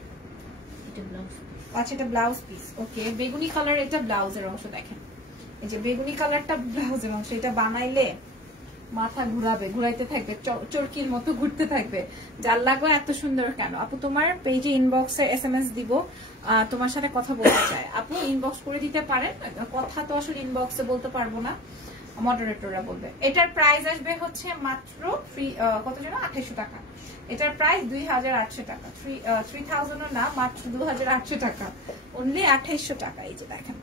আচ্ছা এটা ব্লাউজ পিস, ওকে। বেগুনি কালার, এটা ব্লাউজের অংশ। দেখেন এই যে বেগুনি কালারটা ব্লাউজের অংশ। এটা বানাইলে মাথা ঘুরাবে, ঘুরাইতে থাকবে, চরকির মতো ঘুরতে থাকবে। যার লাগবে এত সুন্দর কেন? আপু তোমার পেজে ইনবক্সে SMS দিব, তোমার সাথে কথা বলতে চাই। আপু ইনবক্স করে দিতে পারেন, কথা তো আসলে ইনবক্সে বলতে পারবো না, মডারেটররা বলবে। এটার প্রাইস আসবে হচ্ছে মাত্র কত যেন 2800 টাকা। এটার প্রাইস 2800 টাকা, 3000 না, মাত্র 2800 টাকা, অনলি 2800 টাকা। এই যে দেখেন,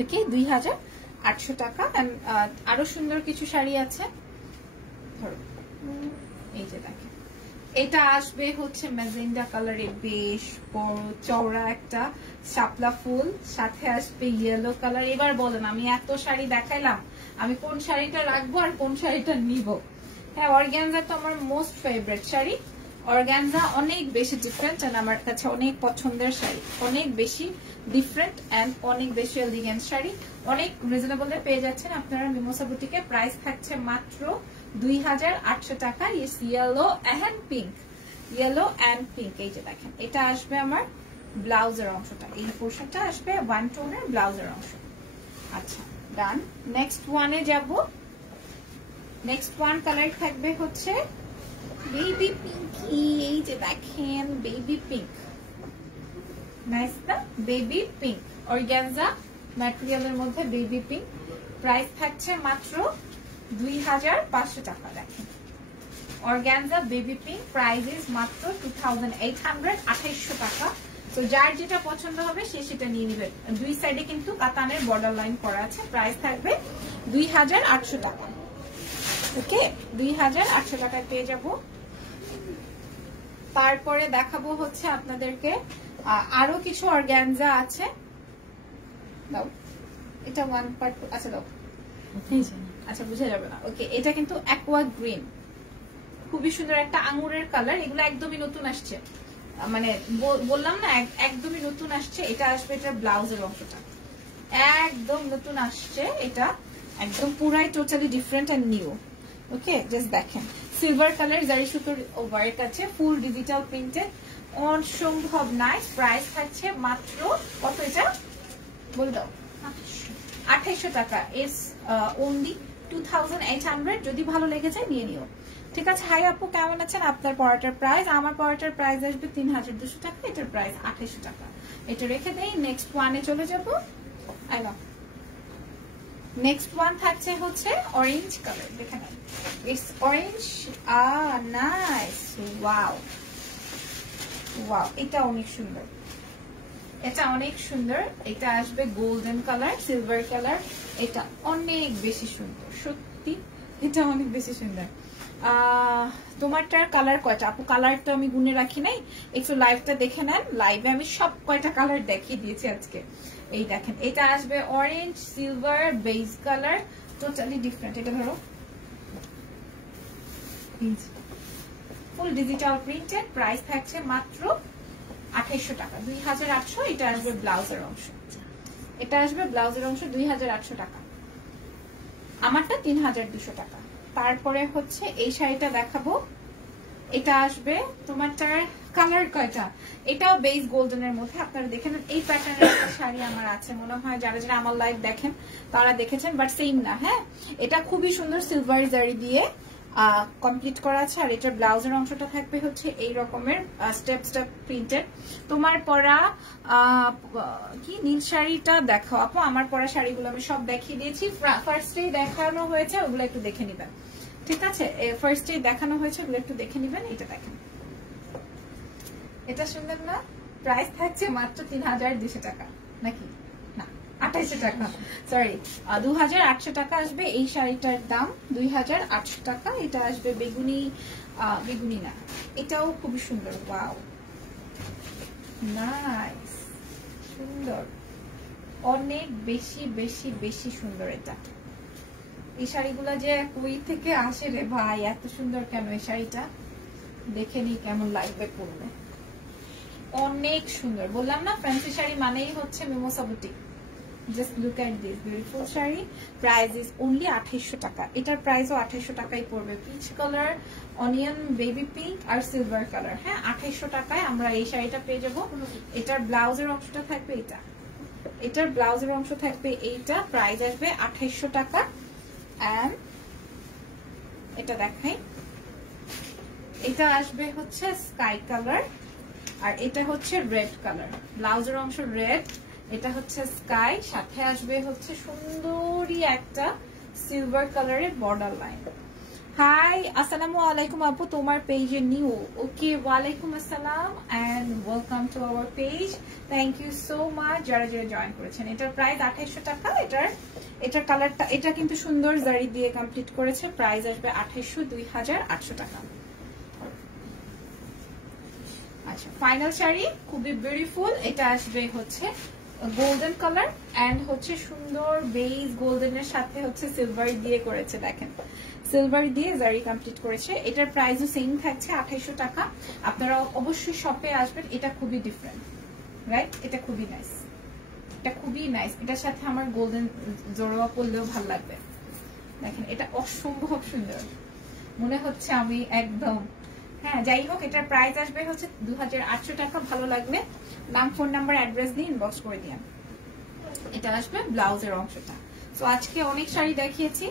ওকে 2800 টাকা। আরো সুন্দর কিছু শাড়ি আছে, ধরো এই যে দেখেন, এটা আসবে হচ্ছে ম্যাজেন্ডা কালারের, বেশ বড় চওড়া একটা শাপলা ফুল, সাথে আসবে ইয়েলো কালার। এবার বলেন, আমি এত শাড়ি দেখাইলাম, আমি কোন শাড়িটা রাখবো আর কোন শাড়িটা নিব? হ্যাঁ অর্গানজা তো আমার মোস্ট ফেভারিট শাড়ি। অর্গানজা অনেক বেশি ডিফারেন্ট এন্ড আমার কাছে অনেক পছন্দের শাড়ি, অনেক বেশি ডিফারেন্ট এন্ড অনেক বেশি এলিগেন্ট শাড়ি। অনেক রিজনেবল পেয়ে যাচ্ছেন আপনারা মিমোসা বুটিকে। প্রাইস থাকছে মাত্র 2800 টাকা। Is yellow and pink, yellow and pink. এই যে দেখেন এটা আসবে আমার ব্লাউজের অংশটা, এই পোর্শনটা আসবে ওয়ান টোনের ব্লাউজের অংশ। আচ্ছা ডান। নেক্সট ওয়ানে যাব। নেক্সট ওয়ান কালার থাকবে হচ্ছে বেবি পিঙ্কি। এই যে দেখেন বেবি পিঙ্ক, নাইস না? বেবি পিঙ্ক অর্গানজা ম্যাটেরিয়ালের মধ্যে বেবি পিঙ্ক। প্রাইস থাকছে মাত্র 2500 টাকা। দেখেন organza baby pink, price is মাত্র 2800, 2800 টাকা। তো যার যেটা পছন্দ হবে সে সেটা নিয়ে নেবেন। দুই সাইডে কিন্তু কাতানের বর্ডার লাইন করা আছে। প্রাইস থাকবে 2800 টাকা। ওকে 2800 টাকায় পেয়ে যাব। তারপরে দেখাবো হচ্ছে আপনাদেরকে আরো কিছু অর্গানজা আছে। দাও এটা ওয়ান পার্ট। আচ্ছা দাও, আচ্ছা বুঝা যাবে না। ওকে এটা কিন্তু অ্যাকোয়া গ্রিন, খুবই সুন্দর একটা আঙ্গুরের কালার। এগুলো একদমই নতুন আসছে, মানে বললাম না একদমই নতুন আসছে। এটা আসবে এটা ব্লাউজের অংশটা একদম নতুন আসছে। এটা একদম পুরাই totally different and new. Okay just দেখেন সিলভার কালার জারি সুতোর ওয়ার্ক আছে, ফুল ডিজিটাল প্রিন্টেড, অসম্ভব নাইস। প্রাইস থাকছে মাত্র কত? এটা বলে দাও। 2800 টাকা। Is only 2800। যদি ভালো লেগে যায় নিয়ে নিও। ঠিক আছে। হাই আপু কেমন আছেন? আপনার পড়াটার প্রাইস, আমার পড়াটার প্রাইস আসবে 3200 টাকা। এটার প্রাইস 2800 টাকা। এটা রেখে দেই। নেক্সট ওয়ানে চলে যাবো। নেক্সট ওয়ান থাকছে হচ্ছে অরেঞ্জ কালার। দেখে নেন it's orange. Nice, wow wow, এটা অনেক সুন্দর, এটা অনেক সুন্দর। এটা আসবে গোল্ডেন কালার, সিলভার কালার। এটা অনেক বেশি সুন্দর, সত্যি এটা অনেক বেশি সুন্দর। তোমারটার কালার কয়টা আপু? কালার তো আমি গুনে রাখি নাই, একটু লাইভটা দেখে নেন। লাইভে আমি সব কয়টা কালার দেখিয়ে দিয়েছি আজকে। এই দেখেন এটা আসবে orange, silver, beige colour, totally different. এটা ধরো ফুল ডিজিটাল প্রিন্টেড। প্রাইস থাকছে মাত্র 2800 টাকা, 2800। এটা আসবে ব্লাউজের অংশ, এটা আসবে ব্লাউজের অংশ 2800 টাকা। আমারটা 3200 টাকা। তারপরে হচ্ছে এই শাড়িটা দেখাবো। এটা আসবে তোমারটার কালার কয়টা? এটাও বেস গোল্ডেনের মধ্যে। আপনারা দেখেন এই প্যাটার্নের একটা শাড়ি আমার আছে, মনে হয় যারা যারা আমার লাইভ দেখেন তারা দেখেছেন, বাট সেম না। হ্যাঁ এটা খুবই সুন্দর সিলভার জারি দিয়ে কমপ্লিট করা আছে। আর এটার ব্লাউজের অংশটা থাকবে হচ্ছে এই রকমের স্টেপ স্টেপ প্রিন্টেড। তোমার পরা কি নীল শাড়িটা দেখাও আপু। আমার পরা শাড়িগুলো আমি সব দেখিয়ে দিয়েছি, ফার্স্টে দেখানো হয়েছে, ওগুলো একটু দেখে নিবেন। ঠিক আছে, ফার্স্টে দেখানো হয়েছে, ওগুলো একটু দেখে নিবেন। এটা দেখেন, এটা সুন্দর না? প্রাইস থাকছে মাত্র 3200 টাকা, নাকি না 2800 টাকা, সরি 2800 টাকা আসবে এই শাড়িটার দাম। 2800 টাকা। এটা আসবে বেগুনি, বেগুনি না, এটাও খুবই সুন্দর। ওয়াও নাইস, সুন্দর, অনেক বেশি বেশি বেশি সুন্দর। এটা এই শাড়িগুলা যে কুইট থেকে আসে রে ভাই, এত সুন্দর কেন? এই শাড়িটা দেখে নি কেমন লাগবে পরলে, অনেক সুন্দর। বললাম না ফ্যান্সি শাড়ি মানেই হচ্ছে Mimosa boutique. Just look at this beautiful sari. Price is only 2800 টাকা। এটার প্রাইসও 2800 টাকাই পড়বে। Peach colour, onion baby pink আর সিলভার কালার। হ্যাঁ 2800 টাকায় আমরা এই শাড়িটা পেয়ে যাবো। এটার ব্লাউজের অংশটা থাকবে এটা, এটার ব্লাউজের অংশ থাকবে এইটা। প্রাইস আসবে 2800 টাকা। এন্ড এটা দেখাই, এটা আসবে হচ্ছে স্কাই কালার আর এটা হচ্ছে রেড কালার। ব্লাউজের অংশ রেড, এটা হচ্ছে স্কাই, সাথে আসবে হচ্ছে সুন্দরী একটা সিলভার কালারের বর্ডার লাইন। হাই আসসালামু আলাইকুম আপু, তোমার পেজে নিউ। ওকে ওয়ালাইকুম আসসালাম and welcome to our page. Thank you so much যারা যারা জয়েন করেছেন। এটার প্রাইস 2800 টাকা। এটার কালারটা, এটা কিন্তু সুন্দর জারি দিয়ে কমপ্লিট করেছে। প্রাইস আসবে 2800, 2800 টাকা। আচ্ছা ফাইনাল শাড়ি খুবই বিউটিফুল। এটা আসবে হচ্ছে গোল্ডেন কালার এন্ড হচ্ছে সুন্দর বেজ গোল্ডেনের সাথে হচ্ছে সিলভার দিয়ে করেছে। দেখেন সিলভার দিয়ে জারি কমপ্লিট করেছে। এটার প্রাইসও সেম থাকছে 2800 টাকা। আপনারা অবশ্যই শপে আসবেন। এটা খুবই ডিফারেন্ট, রাইট? এটা খুবই নাইস, এটা খুবই নাইস। এটার সাথে আমার গোল্ডেন জোড়া পরলেও ভালো লাগবে। দেখেন এটা অসম্ভব সুন্দর, মনে হচ্ছে আমি একদম। হ্যাঁ যাই হোক, এটার প্রাইস আসবে হচ্ছে 2800 টাকা। ভালো লাগলে নাম, ফোন নাম্বার, অ্যাড্রেস দিয়ে ইনবক্স করে দিন। এটা আসবে ব্লাউজের অংশটা। তো আজকে অনেক শাড়ি দেখিয়েছি,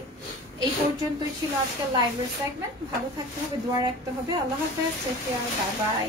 এই পর্যন্তই ছিল আজকে লাইভের সেগমেন্ট। ভালো থাকতে হবে, দোয়া রাখতে হবে। আল্লাহ হাফেজ, টেক কেয়ার, বাই বাই।